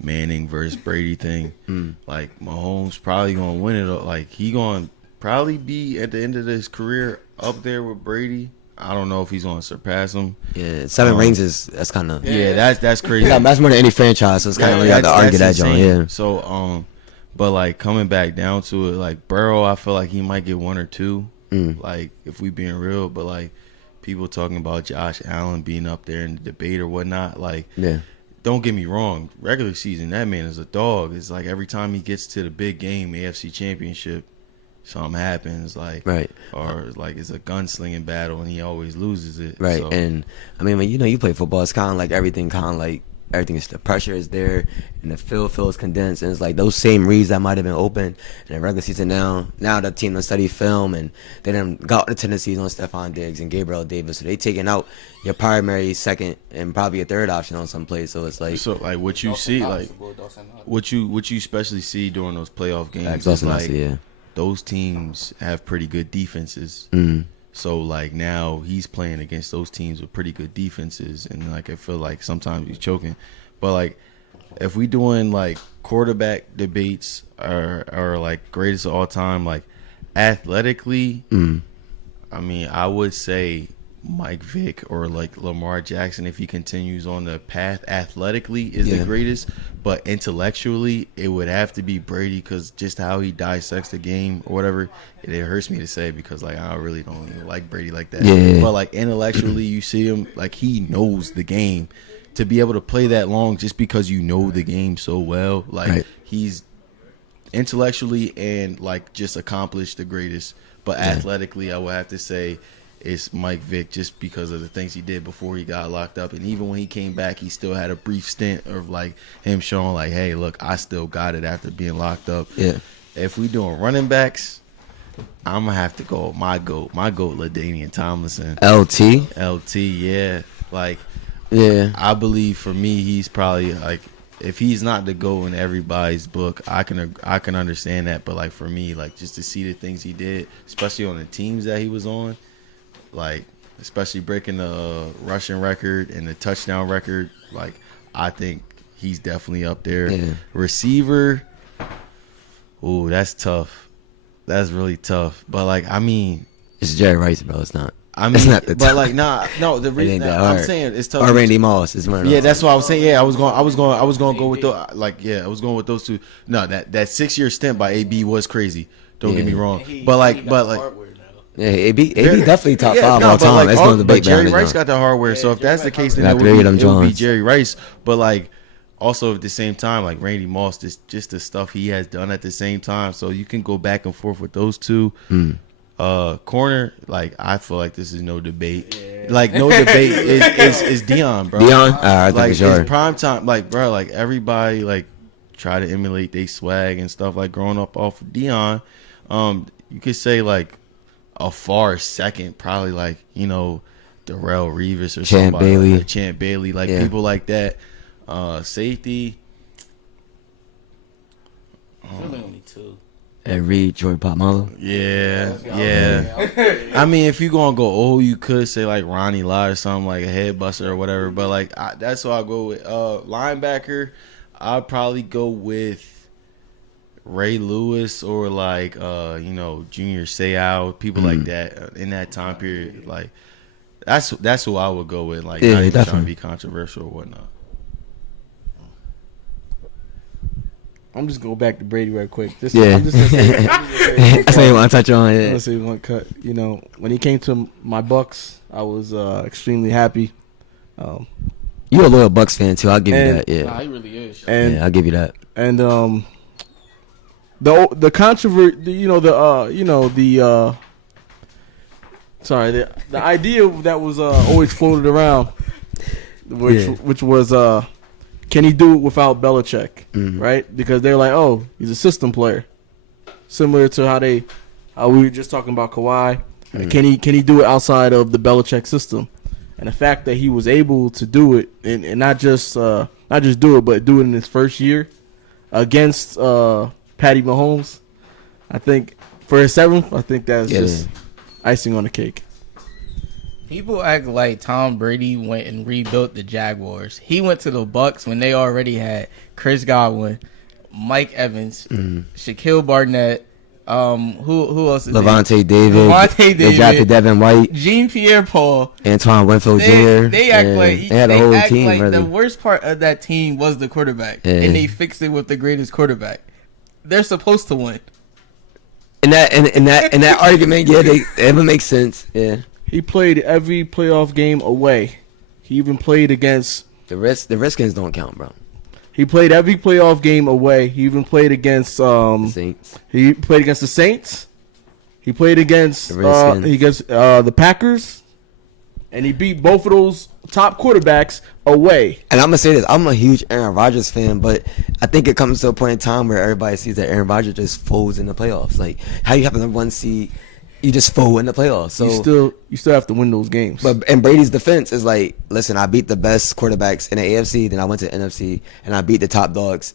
Manning versus Brady thing. Like Mahomes probably gonna win it. Like he gonna probably be at the end of his career up there with Brady. I don't know if he's gonna surpass him. Yeah, 7 rings that's kind of That's crazy. that's more than any franchise. So it's kind of you have to argue that, John. insane. Yeah. So but like coming back down to it, like Burrow, I feel like he might get 1 or 2. Like if we being real, but like people talking about Josh Allen being up there in the debate or whatnot, like don't get me wrong, regular season that man is a dog. It's like every time he gets to the big game, AFC Championship, something happens, like or like it's a gunslinging battle and he always loses it. Right. So, And I mean, when you play football, it's kind of like everything is the pressure is there and the field feels condensed, and it's like those same reads that might have been open in the regular season now the team done study film and they done got the tendencies on Stephon Diggs and Gabriel Davis, so they taking out your primary, second, and probably a third option on some plays. So it's like what you see, like what you especially see during those playoff games is like those teams have pretty good defenses. So like now he's playing against those teams with pretty good defenses, and like I feel like sometimes he's choking. But like if we doing like quarterback debates or like greatest of all time, like athletically, I mean I would say Mike Vick or like Lamar Jackson, if he continues on the path athletically, is the greatest. But intellectually, it would have to be Brady, because just how he dissects the game or whatever. It hurts me to say, because like I really don't even like Brady like that. Yeah. But like intellectually, you see him, like he knows the game. To be able to play that long just because you know the game so well, like he's intellectually and like just accomplished the greatest. But athletically, I would have to say it's Mike Vick, just because of the things he did before he got locked up. And even when he came back, he still had a brief stint of like him showing like, hey, look, I still got it after being locked up. Yeah. If we doing running backs, I'm going to have to go with my GOAT, LaDainian Tomlinson. LT, yeah. Like, yeah. I believe for me, he's probably like, if he's not the GOAT in everybody's book, I can understand that. But like for me, like just to see the things he did, especially on the teams that he was on, like especially breaking the rushing record and the touchdown record, like I think he's definitely up there. Yeah. Receiver, ooh, that's tough. That's really tough. But like, I mean, It's Jerry Rice, bro. It's not. I mean, it's not the but top. like, no. The reason I'm saying it's tough. Or Randy Moss is one. Yeah, that's what I was saying. Yeah, I was going to go with those. Like, yeah, I was going with those two. No, that 6-year stint by AB was crazy. Don't get me wrong. But like. Yeah, AB definitely top 5 all but time. like, It's no debate. but Jerry Rice got the hardware, so if that's the case, then it would be Jerry Rice. But like, also at the same time, like Randy Moss, just the stuff he has done at the same time. So you can go back and forth with those two. Corner, like I feel like this is no debate. Like no debate is Dion, bro. Dion, I think like sure. It's prime time, like bro, like everybody like try to emulate they swag and stuff. Like growing up off of Dion, you could say like a far second, probably like Darrell Revis or Champ somebody, Bailey. like Champ Bailey, like people like that. Safety, really only two. And Reed, Jordan Potmalo. Yeah. I mean, if you gonna go, you could say like Ronnie Lott or something, like a head buster or whatever. But like that's what I'll go with. Linebacker, I'll probably go with Ray Lewis or like Junior Seau, people like that in that time period. Like that's who I would go with. Like not even trying to be controversial or whatnot. I'm just going back to Brady right quick. I'm just gonna say, I say one touch on it. Let's say one cut. When he came to my Bucks, I was extremely happy. You a loyal Bucks fan too. I'll give you that. Yeah, nah, he really is. And I'll give you that. And the controversy, the idea that was always floated around, which was can he do it without Belichick, right? Because they're like, oh, he's a system player, similar to how we were just talking about Kawhi. Can he do it outside of the Belichick system? And the fact that he was able to do it and not just do it, but do it in his first year against Patty Mahomes, I think for his 7th, I think that's just icing on the cake. People act like Tom Brady went and rebuilt the Jaguars. He went to the Bucks when they already had Chris Godwin, Mike Evans, Shaquille Barnett. Who else? Levante David. They drafted Devin White, Jean Pierre Paul, Antoine Winfield Jr. They act like they had a whole team. Like really. The worst part of that team was the quarterback, and they fixed it with the greatest quarterback. They're supposed to win. In that argument, it would make sense. Yeah. He played every playoff game away. He even played against the Redskins don't count, bro. He played every playoff game away. He even played against Saints. He played against the Saints. He played against the Packers, and he beat both of those top quarterbacks away. And I'm gonna say this: I'm a huge Aaron Rodgers fan, but I think it comes to a point in time where everybody sees that Aaron Rodgers just folds in the playoffs. Like how you have the 1 seed. You just fold in the playoffs. So you still have to win those games. But and Brady's defense is like, listen, I beat the best quarterbacks in the AFC, then I went to the NFC and I beat the top dogs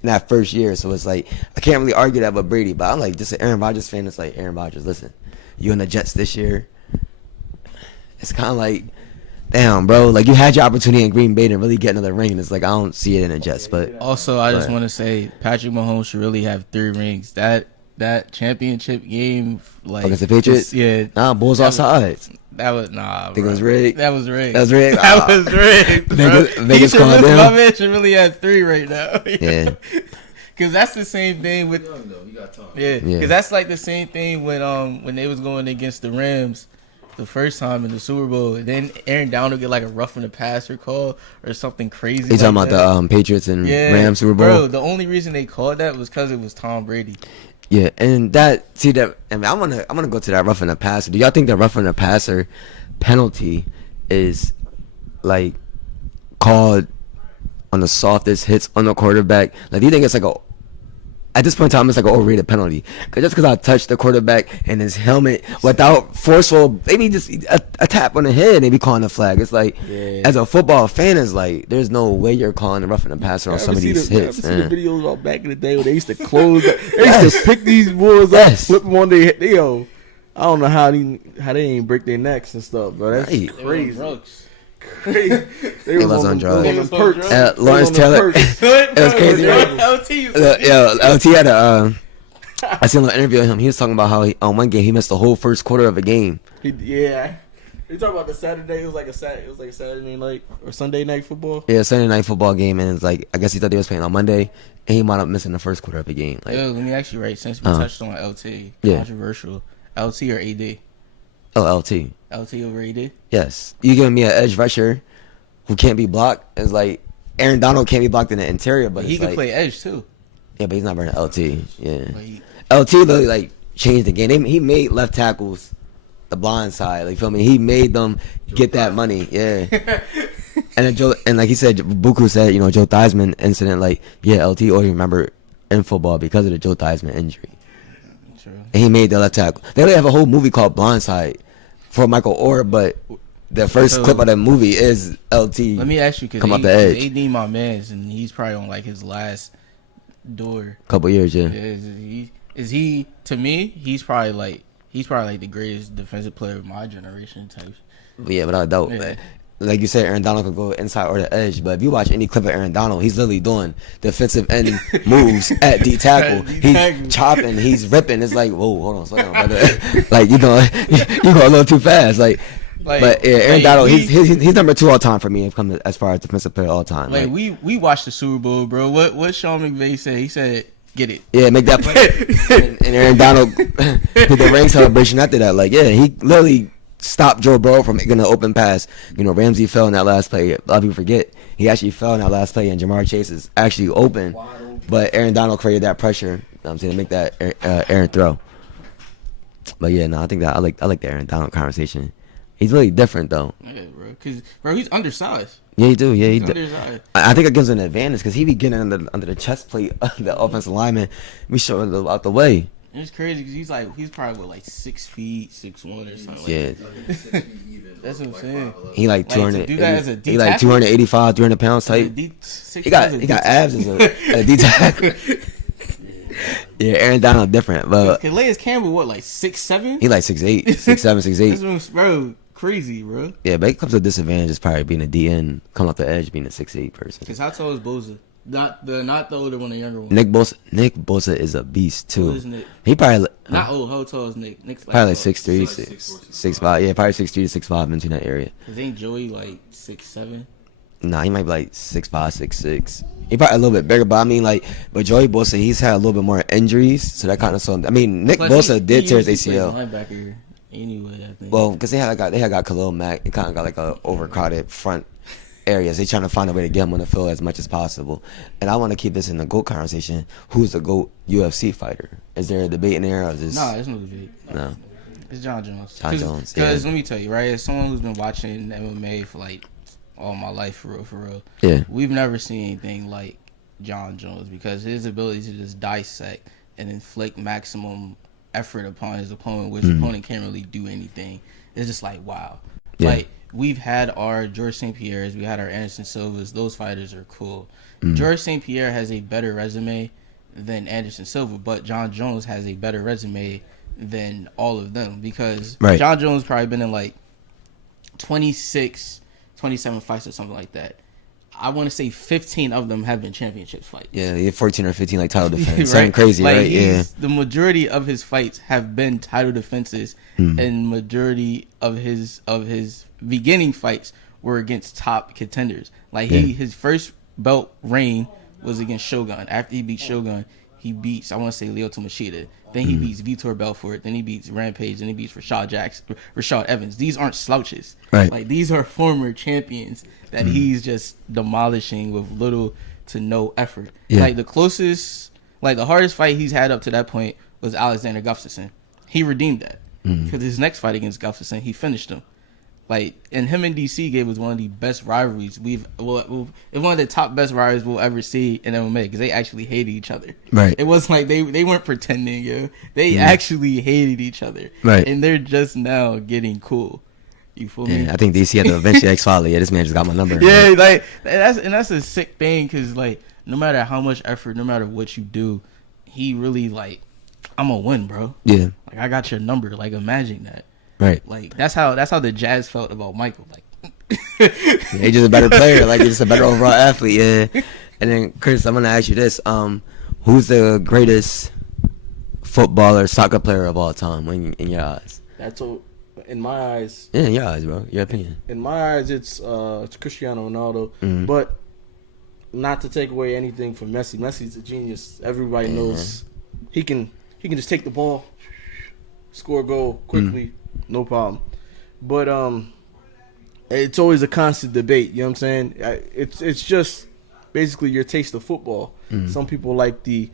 in that first year. So it's like I can't really argue that with Brady. But I'm like just an Aaron Rodgers fan. It's like Aaron Rodgers, listen, you in the Jets this year. it's kind of like, damn, bro. Like, you had your opportunity in Green Bay to really get another ring, and it's like I don't see it in the Jets. But Also, I just want to say Patrick Mahomes should really have 3 rings. That championship game, like against the Patriots, yeah, nah, Bulls outside. that was nah. Think it bro. was rigged. That was rigged. That was rigged. That was rigged. bro. Vegas calling down. My man should really have 3 right now. Yeah. Because that's the same thing with Yeah. Because that's like the same thing when they was going against the Rams the first time in the Super Bowl. And then Aaron Donald get like a roughing the passer call or something crazy. You talking like about the Patriots and Rams Super Bowl? Bro, the only reason they called that was because it was Tom Brady. Yeah, and that I mean, I'm gonna go to that roughing the passer. Do y'all think the roughing the passer penalty is like called on the softest hits on the quarterback? Like, do you think it's like at this point in time, it's like an overrated penalty? Cause just because I touched the quarterback and his helmet without forceful, maybe just a tap on the head, they be calling the flag. It's like, as a football fan, it's like, there's no way you're calling the roughing the passer on some of these hits. I ever see the videos about back in the day when they used to close, they used to pick these bulls up, flip them on their head. Yo, I don't know how they ain't break their necks and stuff, bro. That's crazy. Crazy. They was on drugs. Lawrence Taylor. It was crazy. Right? LT had I seen an interview with him. He was talking about how on one game he missed the whole first quarter of a game. Yeah. You talking about the Saturday? It was like a Saturday night or Sunday night football. Yeah, Sunday night football game, and it's like I guess he thought they was playing on Monday, and he wound up missing the first quarter of the game. Like, let me ask you, right? Since we touched on LT, controversial, LT or AD? Oh, LT. LT over AD? Yes. You giving me an edge rusher who can't be blocked? It's like Aaron Donald can't be blocked in the interior, but he it's can like, play edge too. Yeah, but he's not running LT. Yeah. LT literally like changed the game. He made left tackles the blind side. Like, feel me? He made them get that money. Yeah. And then and like he said, Buku said, Joe Theismann incident. Like, yeah, LT always remember in football because of the Joe Theismann injury. True. And he made the left tackle. They have a whole movie called Blindside for Michael Orr, but the first clip of that movie is LT. Let me ask you, because come off the edge. AD my man's, and he's probably on like his last door. Couple years, yeah. Is he to me? He's probably like the greatest defensive player of my generation type. Yeah, without a doubt. Yeah. Like you said, Aaron Donald could go inside or the edge, but if you watch any clip of Aaron Donald, he's literally doing defensive end moves at D tackle. He's chopping, he's ripping. It's like, whoa, hold on, slow down, brother. Like, you going a little too fast. But yeah, Aaron Donald, he's number 2 all time for me as far as defensive player all time. Like, we watched the Super Bowl, bro. What Sean McVay said? He said, "Get it." Yeah, make that play. and Aaron Donald did the ring celebration after that. Like, yeah, he literally stopped Joe Burrow from making an open pass. Ramsey fell in that last play. A lot of people forget he actually fell in that last play, and Jamar Chase is actually open. But Aaron Donald created that pressure. I'm saying, to make that Aaron throw. But yeah, no, I think that I like the Aaron Donald conversation. He's really different though. Yeah, bro. Because he's undersized. Yeah, he do. Yeah, he do. Undersized. I think it gives him an advantage because he be getting under the chest plate of the offensive lineman. We show it out the way. It's crazy because he's probably like 6 feet, 6'1" or something. Yeah. That's what I'm saying. He like 200. He like 285, 300 pounds type. He got abs as a D tackle. Yeah, Aaron Donald different, but Calais Campbell like 6'7"? He like 6'8", 6'7", 6'8". That's bro, crazy, bro. Yeah, but it comes to a disadvantage is probably being a DN, come off the edge, being a 6'8" person. Because how tall is Bosa? Not the older one, the younger one. Nick Bosa is a beast too. What is Nick? He probably not old. How tall is Nick? Nick's like probably like 6'3", 6'5". Yeah, probably 6'3" to 6'5" into that area. Cause ain't Joey like 6'7"? Nah, he might be like 6'5", 6'6". He probably a little bit bigger, but I mean, like, but Joey Bosa, he's had a little bit more injuries, so that kind of. I mean, Nick Bosa did tear his ACL. Linebacker anyway, I think. Well, because they had got Khalil Mack, it kind of got like a overcrowded front areas. They trying to find a way to get him on the field as much as possible. And I want to keep this in the GOAT conversation. Who's the GOAT UFC fighter? Is there a debate in there? Or is this... No, there's no debate. No. It's John Jones. Because let me tell you, right, as someone who's been watching MMA for like all my life, for real. Yeah. We've never seen anything like John Jones because his ability to just dissect and inflict maximum effort upon his opponent, which the opponent can't really do anything. It's just like, wow. Yeah. Like, we've had our George St. Pierre's, we had our Anderson Silvas. Those fighters are cool. George St. Pierre has a better resume than Anderson Silva, but John Jones has a better resume than all of them because John Jones probably been in like 26, 27 fights or something like that. I want to say 15 of them have been championship fights. Yeah, he had 14 or 15 like title defense. Right? Something crazy, like right? Yeah. The majority of his fights have been title defenses, and majority of his beginning fights were against top contenders. Like his first belt reign was against Shogun. After he beat Shogun, he beats, I want to say, Lyoto Machida. Then he beats Vitor Belfort. Then he beats Rampage. Then he beats Rashad Evans. These aren't slouches. Right. Like, these are former champions that he's just demolishing with little to no effort. Yeah. Like, the closest, like, the hardest fight he's had up to that point was Alexander Gustafsson. He redeemed that. Because his next fight against Gustafsson, he finished him. Like, and him and DC gave us one of the best rivalries it's one of the top best rivalries we'll ever see in MMA, because they actually hated each other. Right. It wasn't like they weren't pretending, yo. They actually hated each other. Right. And they're just now getting cool. You feel me? Yeah, I think DC had to eventually ex-file. Yeah, this man just got my number. Yeah, like that's a sick thing, because like no matter how much effort, no matter what you do, he really like, I'm gonna win, bro. Yeah. Like, I got your number. Like, imagine that. Right. Like, that's how the Jazz felt about Michael. Like, Yeah, he's just a better player. Like, he's just a better overall athlete. Yeah. And then, Chris, I'm gonna ask you this: who's the greatest footballer, soccer player of all time in your eyes? That's all. In my eyes. Yeah, in your eyes, bro. Your opinion. In my eyes, it's Cristiano Ronaldo. But not to take away anything from Messi. Messi's a genius. Everybody knows he can just take the ball, score a goal quickly, no problem. But it's always a constant debate. You know what I'm saying? It's just basically your taste of football. Some people like the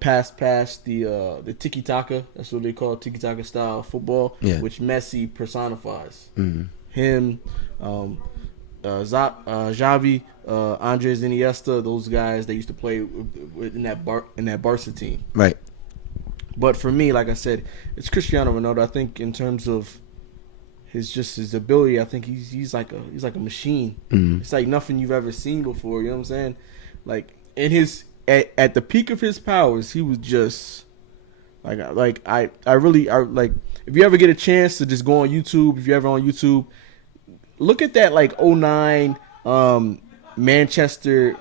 pass, the tiki taka. That's what they call tiki taka style football, which Messi personifies. Him, Xavi, Andres Iniesta, those guys, they used to play in that Barca team. Right. But for me, like I said, it's Cristiano Ronaldo. I think in terms of his ability, I think he's like a machine. It's like nothing you've ever seen before. You know what I'm saying? Like, in his at the peak of his powers, he was just like I really if you ever get a chance to just go on YouTube, if you're ever on YouTube, look at that like 09 Manchester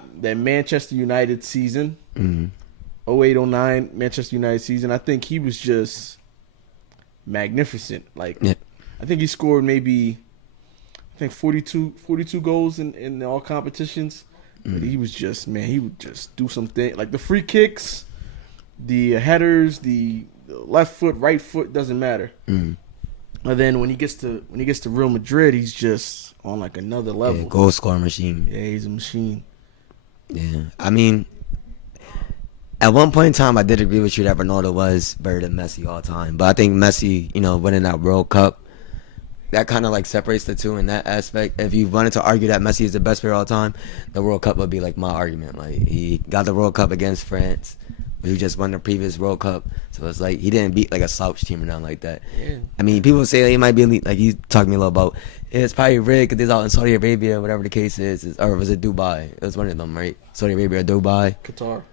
United season. 08-09 Manchester United season. I think he was just magnificent. Like, I think he scored maybe 42 goals in all competitions. But he was just, man, he would just do something like the free kicks, the headers, the left foot, right foot, doesn't matter. And then when he gets to Real Madrid, he's just on like another level. Yeah, goal scoring machine. Yeah, he's a machine. Yeah, I mean, at one point in time, I did agree with you that Ronaldo was better than Messi all time. But I think Messi, winning that World Cup, that kind of like separates the two in that aspect. If you wanted to argue that Messi is the best player all time, the World Cup would be like my argument. Like, he got the World Cup against France, but he just won the previous World Cup, so it's like he didn't beat like a slouch team or nothing like that. Yeah. I mean, people say he might be elite. Like, he's talking to me a little about it's probably rigged because they're out in Saudi Arabia, whatever the case is, or was it Dubai? It was one of them, right? Saudi Arabia or Dubai? Qatar.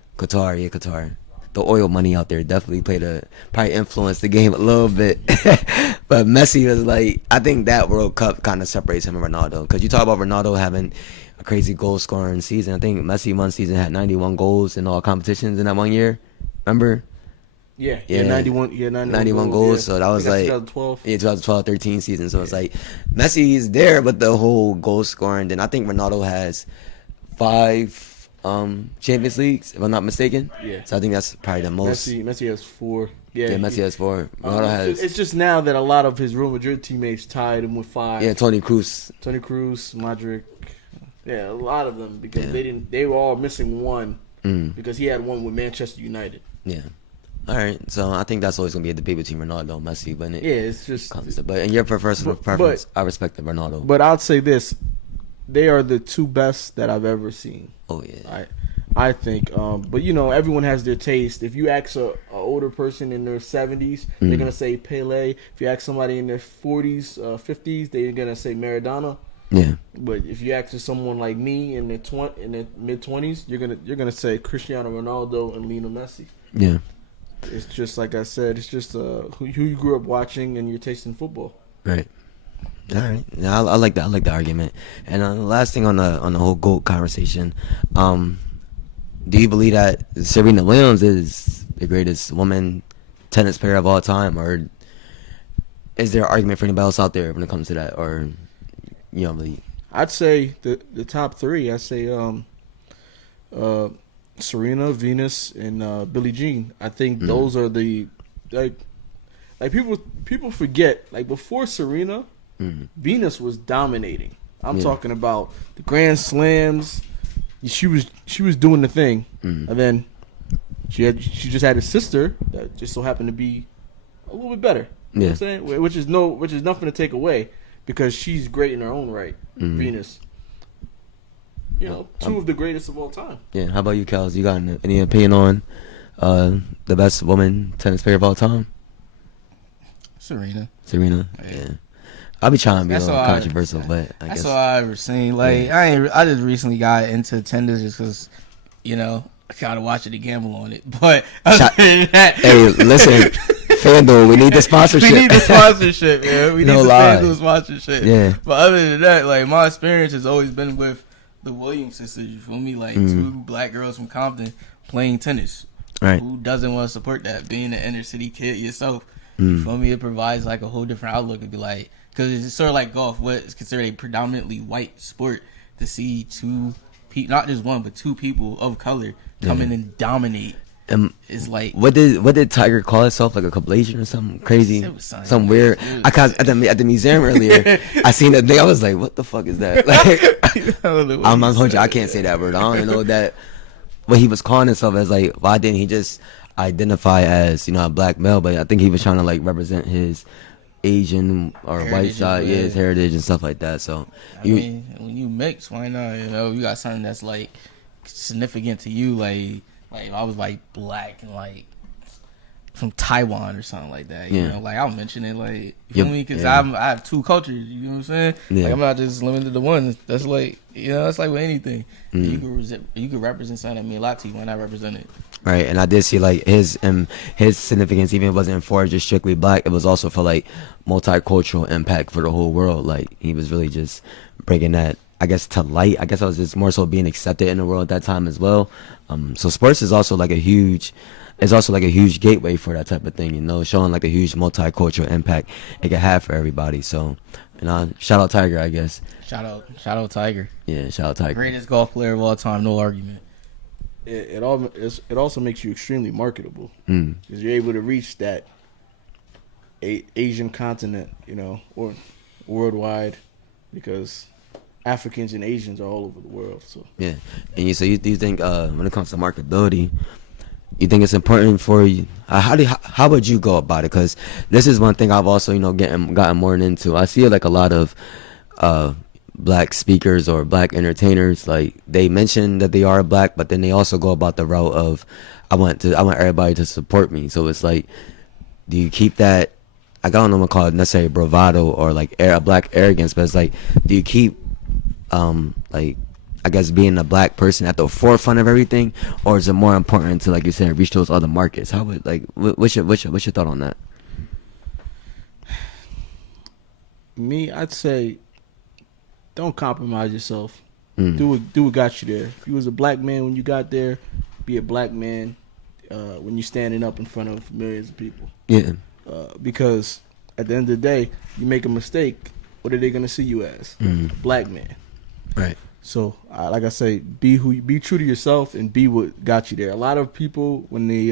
The oil money out there definitely probably influenced the game a little bit. But Messi was like, I think that World Cup kind of separates him and Ronaldo. Because you talk about Ronaldo having a crazy goal scoring season. I think Messi one season had 91 goals in all competitions in that 1 year. Remember? Yeah, 91 goals. Yeah. So that was like 2012. Yeah, 2012-13 season. So it's like Messi is there, but the whole goal scoring. Then I think Ronaldo has 5 Champions Leagues, if I'm not mistaken. Yeah. So I think that's probably the most. Messi has 4. Yeah, Messi has 4. Ronaldo has. It's just now that a lot of his Real Madrid teammates tied him with 5. Yeah, Toni Kroos, Modric. Yeah, a lot of them, because they were all missing one because he had one with Manchester United. Yeah. All right. So I think that's always gonna be a debate between Ronaldo and Messi, but yeah, it's just. But in your personal preference, I respect the Ronaldo. But I'd say this: they are the 2 best that I've ever seen. Oh yeah. I think, but everyone has their taste. If you ask a older person in their 70s, they're gonna say Pele. If you ask somebody in their 40s, 50s, they're gonna say Maradona. Yeah. But if you ask their like me in their mid 20s, you're gonna say Cristiano Ronaldo and Lionel Messi. Yeah. It's just like I said. It's just who you grew up watching and your taste in football. Right. All right, yeah, I like that. I like the argument. And the last thing on the whole GOAT conversation, do you believe that Serena Williams is the greatest woman tennis player of all time, or is there an argument for anybody else out there when it comes to that, or you don't believe? I'd say the top three. I'd say Serena, Venus, and Billie Jean. I think those are the like people forget, like, before Serena, Venus was dominating. I'm talking about the Grand Slams. She was doing the thing, and then she just had a sister that just so happened to be a little bit better. You know what I'm saying? Which is nothing to take away, because she's great in her own right. Venus, two of the greatest of all time. Yeah. How about you, Kels? You got any opinion on the best woman tennis player of all time? Serena. Yeah. I'll be trying to be a little controversial, but I that's guess. all I ever seen. Like, I just recently got into tennis just because, I gotta watch it to gamble on it. But hey, listen, FanDuel, we need the sponsorship. We need the sponsorship, man. We need the FanDuel sponsorship. Yeah. But other than that, like, my experience has always been with the Williams sisters. You feel me? Like, two black girls from Compton playing tennis. Right. Who doesn't want to support that? Being an inner city kid yourself. You feel me? It provides like a whole different outlook. It'd be like, because it's sort of like golf, what is considered a predominantly white sport, to see two people, not just one, but two people of color come in and dominate. It's like, what did Tiger call itself, like a compilation or something crazy, some weird? I cause at the museum earlier, I seen that thing. I was like, what the fuck is that? Like, I'm not going to, I can't say that word. I don't even know that what he was calling himself as. Like, why didn't he just identify as a black male? But I think he was trying to like represent his Asian or heritage, white side, his heritage and stuff like that. So I mean, when you mix, why not? You got something that's like significant to you, like I was like black and like from Taiwan or something like that. You know, like I'll mention it, like, you feel me? Because I have two cultures. You know what I'm saying? Yeah. Like, I'm not just limited to one. That's like, that's like with anything. You could represent something that mean a lot to you. Why not represent it? Right, and I did see like his significance even wasn't for just strictly black. It was also for like multicultural impact for the whole world. Like, he was really just bringing that, I guess, to light. I guess I was just more so being accepted in the world at that time as well. So sports is also like a huge gateway for that type of thing. Showing like a huge multicultural impact it can have for everybody. So, shout out Tiger, I guess. Shout out Tiger. Yeah, shout out Tiger. Greatest golf player of all time, no argument. It also makes you extremely marketable, because you're able to reach that Asian continent, or worldwide, because Africans and Asians are all over the world. So yeah, and you think when it comes to marketability, you think it's important for you? How would you go about it? Because this is one thing I've also gotten more into. I see like a lot of black speakers or black entertainers, like, they mention that they are black, but then they also go about the route of I want everybody to support me. So it's like, do you keep that, I don't know what to call it necessarily bravado or like a black arrogance, but it's like, do you keep like, I guess, being a black person at the forefront of everything, or is it more important to, like you said, reach those other markets? How would, like, what's your thought on that? Me, I'd say, don't compromise yourself. Do what got you there. If you was a black man when you got there, be a black man when you're standing up in front of millions of people. Yeah. Because at the end of the day, you make a mistake, what are they gonna see you as? A black man. Right. So, like I say, be true to yourself and be what got you there. A lot of people, when they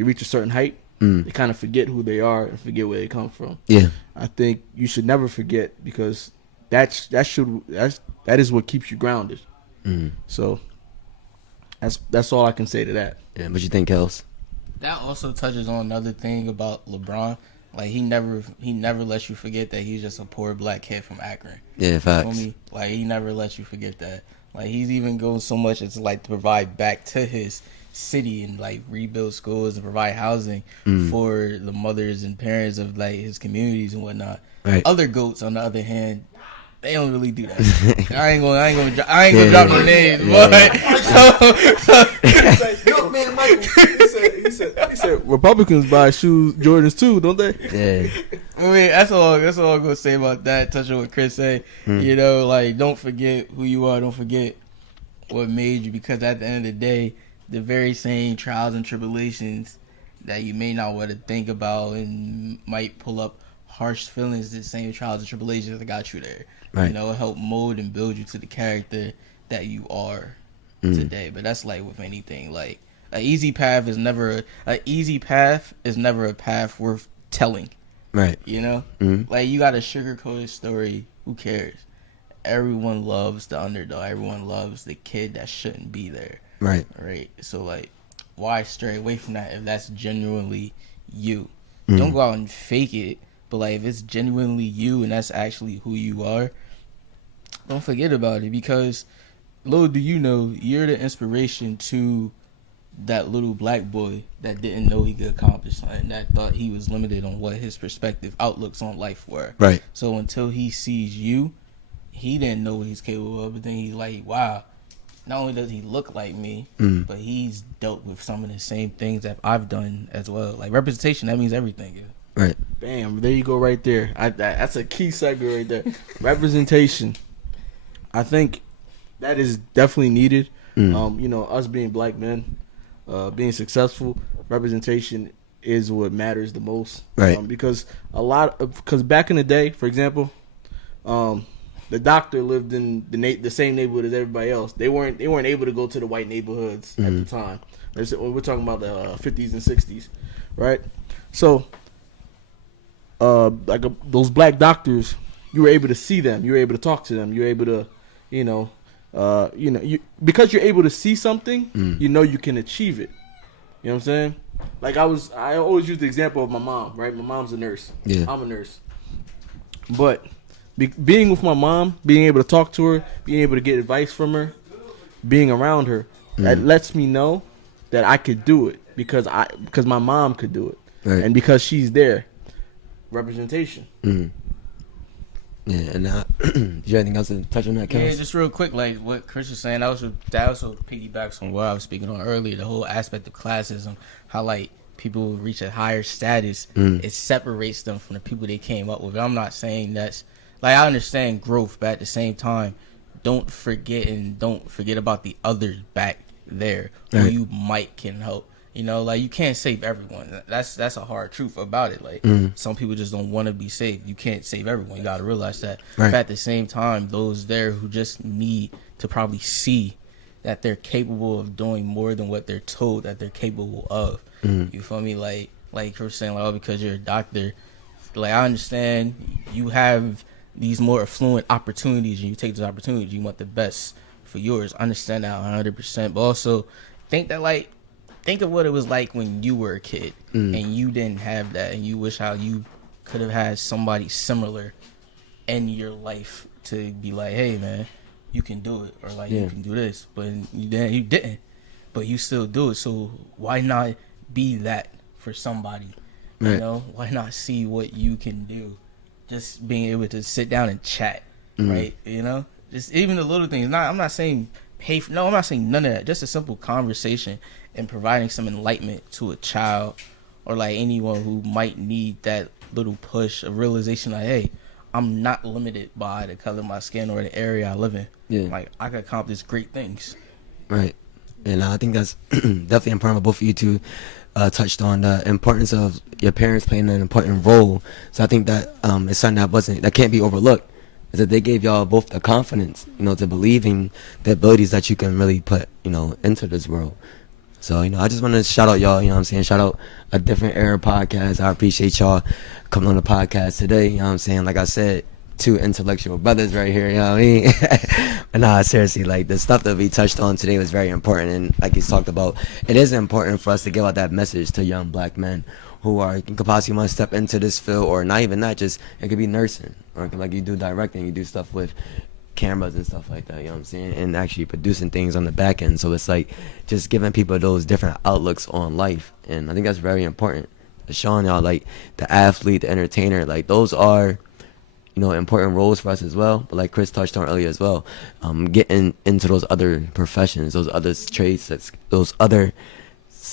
reach a certain height, they kind of forget who they are and forget where they come from. Yeah. I think you should never forget, because that is what keeps you grounded. So that's all I can say to that. Yeah, what you think, Kels? That also touches on another thing about LeBron. Like, he never lets you forget that he's just a poor black kid from Akron. Yeah, facts. Like, he never lets you forget that. Like, he's even going so much as like to provide back to his city and like rebuild schools and provide housing for the mothers and parents of like his communities and whatnot. Right. Other GOATs, on the other hand, they don't really do that. I ain't gonna drop no names, but he said Republicans buy Jordans too, don't they? Yeah. I mean, that's all I'm gonna say about that. Touching what Chris said, you know, like don't forget who you are. Don't forget what made you, because at the end of the day, the very same trials and tribulations that you may not want to think about and might pull up harsh feelings, the same trials and tribulations that got you there. Right. You know, help mold and build you to the character that you are today. But that's like with anything. Like an easy path is never a path worth telling. Right. You know, like you got a sugarcoated story. Who cares? Everyone loves the underdog. Everyone loves the kid that shouldn't be there. Right. Right. So like, why stray away from that if that's genuinely you? Don't go out and fake it. But like, if it's genuinely you and that's actually who you are, don't forget about it. Because little do you know, you're the inspiration to that little black boy that didn't know he could accomplish something, that thought he was limited on what his perspective outlooks on life were. Right. So until he sees you, he didn't know what he's capable of, but then he's like, wow, not only does he look like me, but he's dealt with some of the same things that I've done as well. Like representation, that means everything. Yeah. Right. Bam, there you go right there. That's a key segment right there. Representation. I think that is definitely needed. You know, us being black men, being successful, representation is what matters the most. Right. Because back in the day, for example, the doctor lived in the same neighborhood as everybody else. They weren't able to go to the white neighborhoods at the time. We're talking about the 50s and 60s, right? So, those black doctors, you were able to see them. You were able to talk to them. You were able to, because you're able to see something, you know you can achieve it. You know what I'm saying? Like I always use the example of my mom, right? My mom's a nurse. Yeah. I'm a nurse. But being with my mom, being able to talk to her, being able to get advice from her, being around her, that lets me know that I could do it because my mom could do it, Right. and because she's there. Representation. Yeah, and do you have anything else to touch on that, Kels? Yeah, just real quick, like what Chris was saying, that also piggybacks on what I was speaking on earlier, the whole aspect of classism, how like people who reach a higher status, it separates them from the people they came up with. I'm not saying that's, like, I understand growth, but at the same time, don't forget about the others back there who Right. you might can help. You know, like you can't save everyone. That's a hard truth about it. Like some people just don't want to be saved. You can't save everyone. You got to realize that. Right. But at the same time, those there who just need to probably see that they're capable of doing more than what they're told that they're capable of. You feel me? Like you're saying, like, oh, because you're a doctor. Like, I understand you have these more affluent opportunities and you take those opportunities. You want the best for yours. I understand that 100%. But also think of what it was like when you were a kid and you didn't have that, and you wish how you could have had somebody similar in your life to be like, hey man, you can do it, or like you can do this, but you didn't, but you still do it. So why not be that for somebody? Right. You know, why not see what you can do? Just being able to sit down and chat, right? You know, just even the little things. I'm not saying I'm not saying none of that. Just a simple conversation and providing some enlightenment to a child or like anyone who might need that little push of realization, like, hey, I'm not limited by the color of my skin or the area I live in. Yeah. Like, I can accomplish great things. Right. And I think that's definitely important. Both of you two touched on the importance of your parents playing an important role. So I think that is something that can't be overlooked. Is that they gave y'all both the confidence, to believe in the abilities that you can really put, into this world. So, I just want to shout out y'all, what I'm saying? Shout out A Different Era Podcast. I appreciate y'all coming on the podcast today, what I'm saying? Like I said, two intellectual brothers right here, you know what I mean? But nah, seriously, like the stuff that we touched on today was very important. And like he's talked about, it is important for us to give out that message to young black men who could possibly want to step into this field, or not even that, just it could be nursing, or like you do directing, you do stuff with cameras and stuff like that, you know what I'm saying, and actually producing things on the back end. So it's like just giving people those different outlooks on life, and I think that's very important. Showing y'all like the athlete, the entertainer, like those are important roles for us as well. But like Chris touched on earlier as well, getting into those other professions, those other trades, those other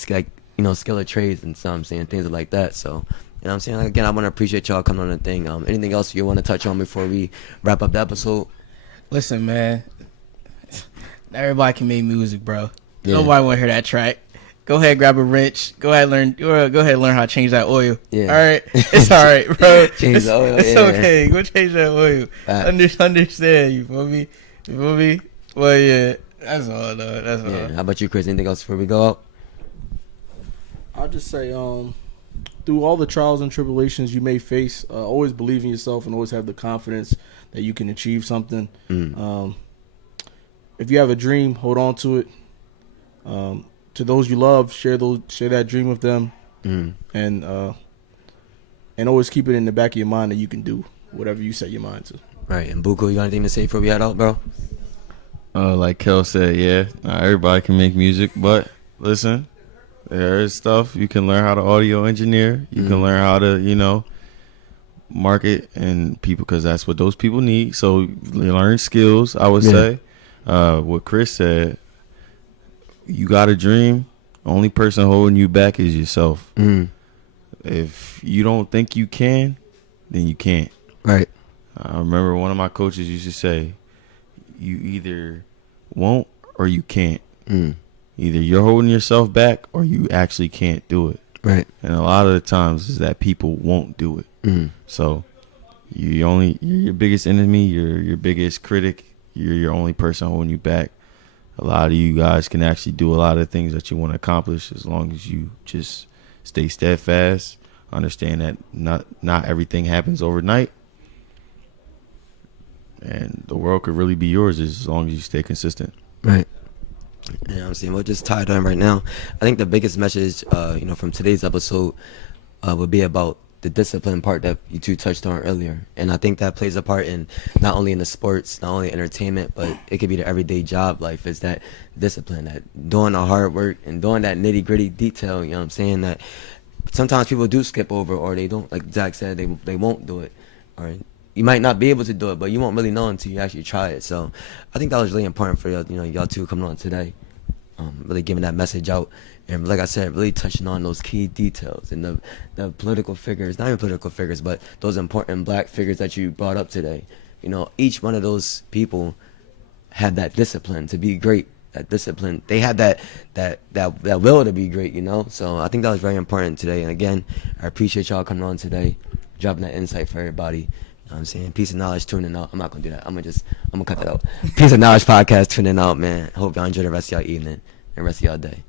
like skilled trades and some saying things like that. So know what I'm saying? Like, again, I want to appreciate y'all coming on the thing. Anything else you want to touch on before we wrap up the episode? Listen, man. Everybody can make music, bro. Yeah. Nobody want to hear that track. Go ahead, grab a wrench. Go ahead, learn how to change that oil. Yeah. All right, it's all right, bro. Change the oil. It's yeah. okay. Go change that oil. Understand? You feel me? Well, yeah. That's all, though. That's all. Yeah. How about you, Chris? Anything else before we go out? I'll just say, through all the trials and tribulations you may face, always believe in yourself and always have the confidence that you can achieve something. If you have a dream, hold on to it. To those you love, share that dream with them, and always keep it in the back of your mind that you can do whatever you set your mind to. Right. And Buko, you got anything to say before we head out, bro? Like Kel said, yeah, not everybody can make music, but listen, there is stuff you can learn how to audio engineer. You can learn how to, market and people, because that's what those people need. So you learn skills, I would say. What Chris said, you got a dream. Only person holding you back is yourself. If you don't think you can, then you can't. Right. I remember one of my coaches used to say, you either won't or you can't. Either you're holding yourself back or you actually can't do it. Right. And a lot of the times is that people won't do it. So you're your biggest enemy, you're your biggest critic, you're your only person holding you back. A lot of you guys can actually do a lot of things that you want to accomplish as long as you just stay steadfast, understand that not everything happens overnight, and the world could really be yours as long as you stay consistent. Right. You know what I'm saying? We'll just tie it on right now. I think the biggest message, from today's episode would be about the discipline part that you two touched on earlier. And I think that plays a part in not only in the sports, not only entertainment, but it could be the everyday job life, is that discipline, that doing the hard work and doing that nitty gritty detail, you know what I'm saying, that sometimes people do skip over, or they don't, like Zach said, they won't do it. Or you might not be able to do it, but you won't really know until you actually try it. So I think that was really important for y'all two coming on today. Really giving that message out, and like I said, really touching on those key details and the political figures, not even political figures, but those important black figures that you brought up today. Each one of those people had that discipline to be great. That discipline, they had that will to be great. So I think that was very important today. And again, I appreciate y'all coming on today, dropping that insight for everybody. You know what I'm saying? Peace of Knowledge tuning out. I'm not gonna do that. I'm gonna cut that out. Peace of Knowledge podcast tuning out, man. Hope y'all enjoy the rest of y'all evening and rest of y'all day.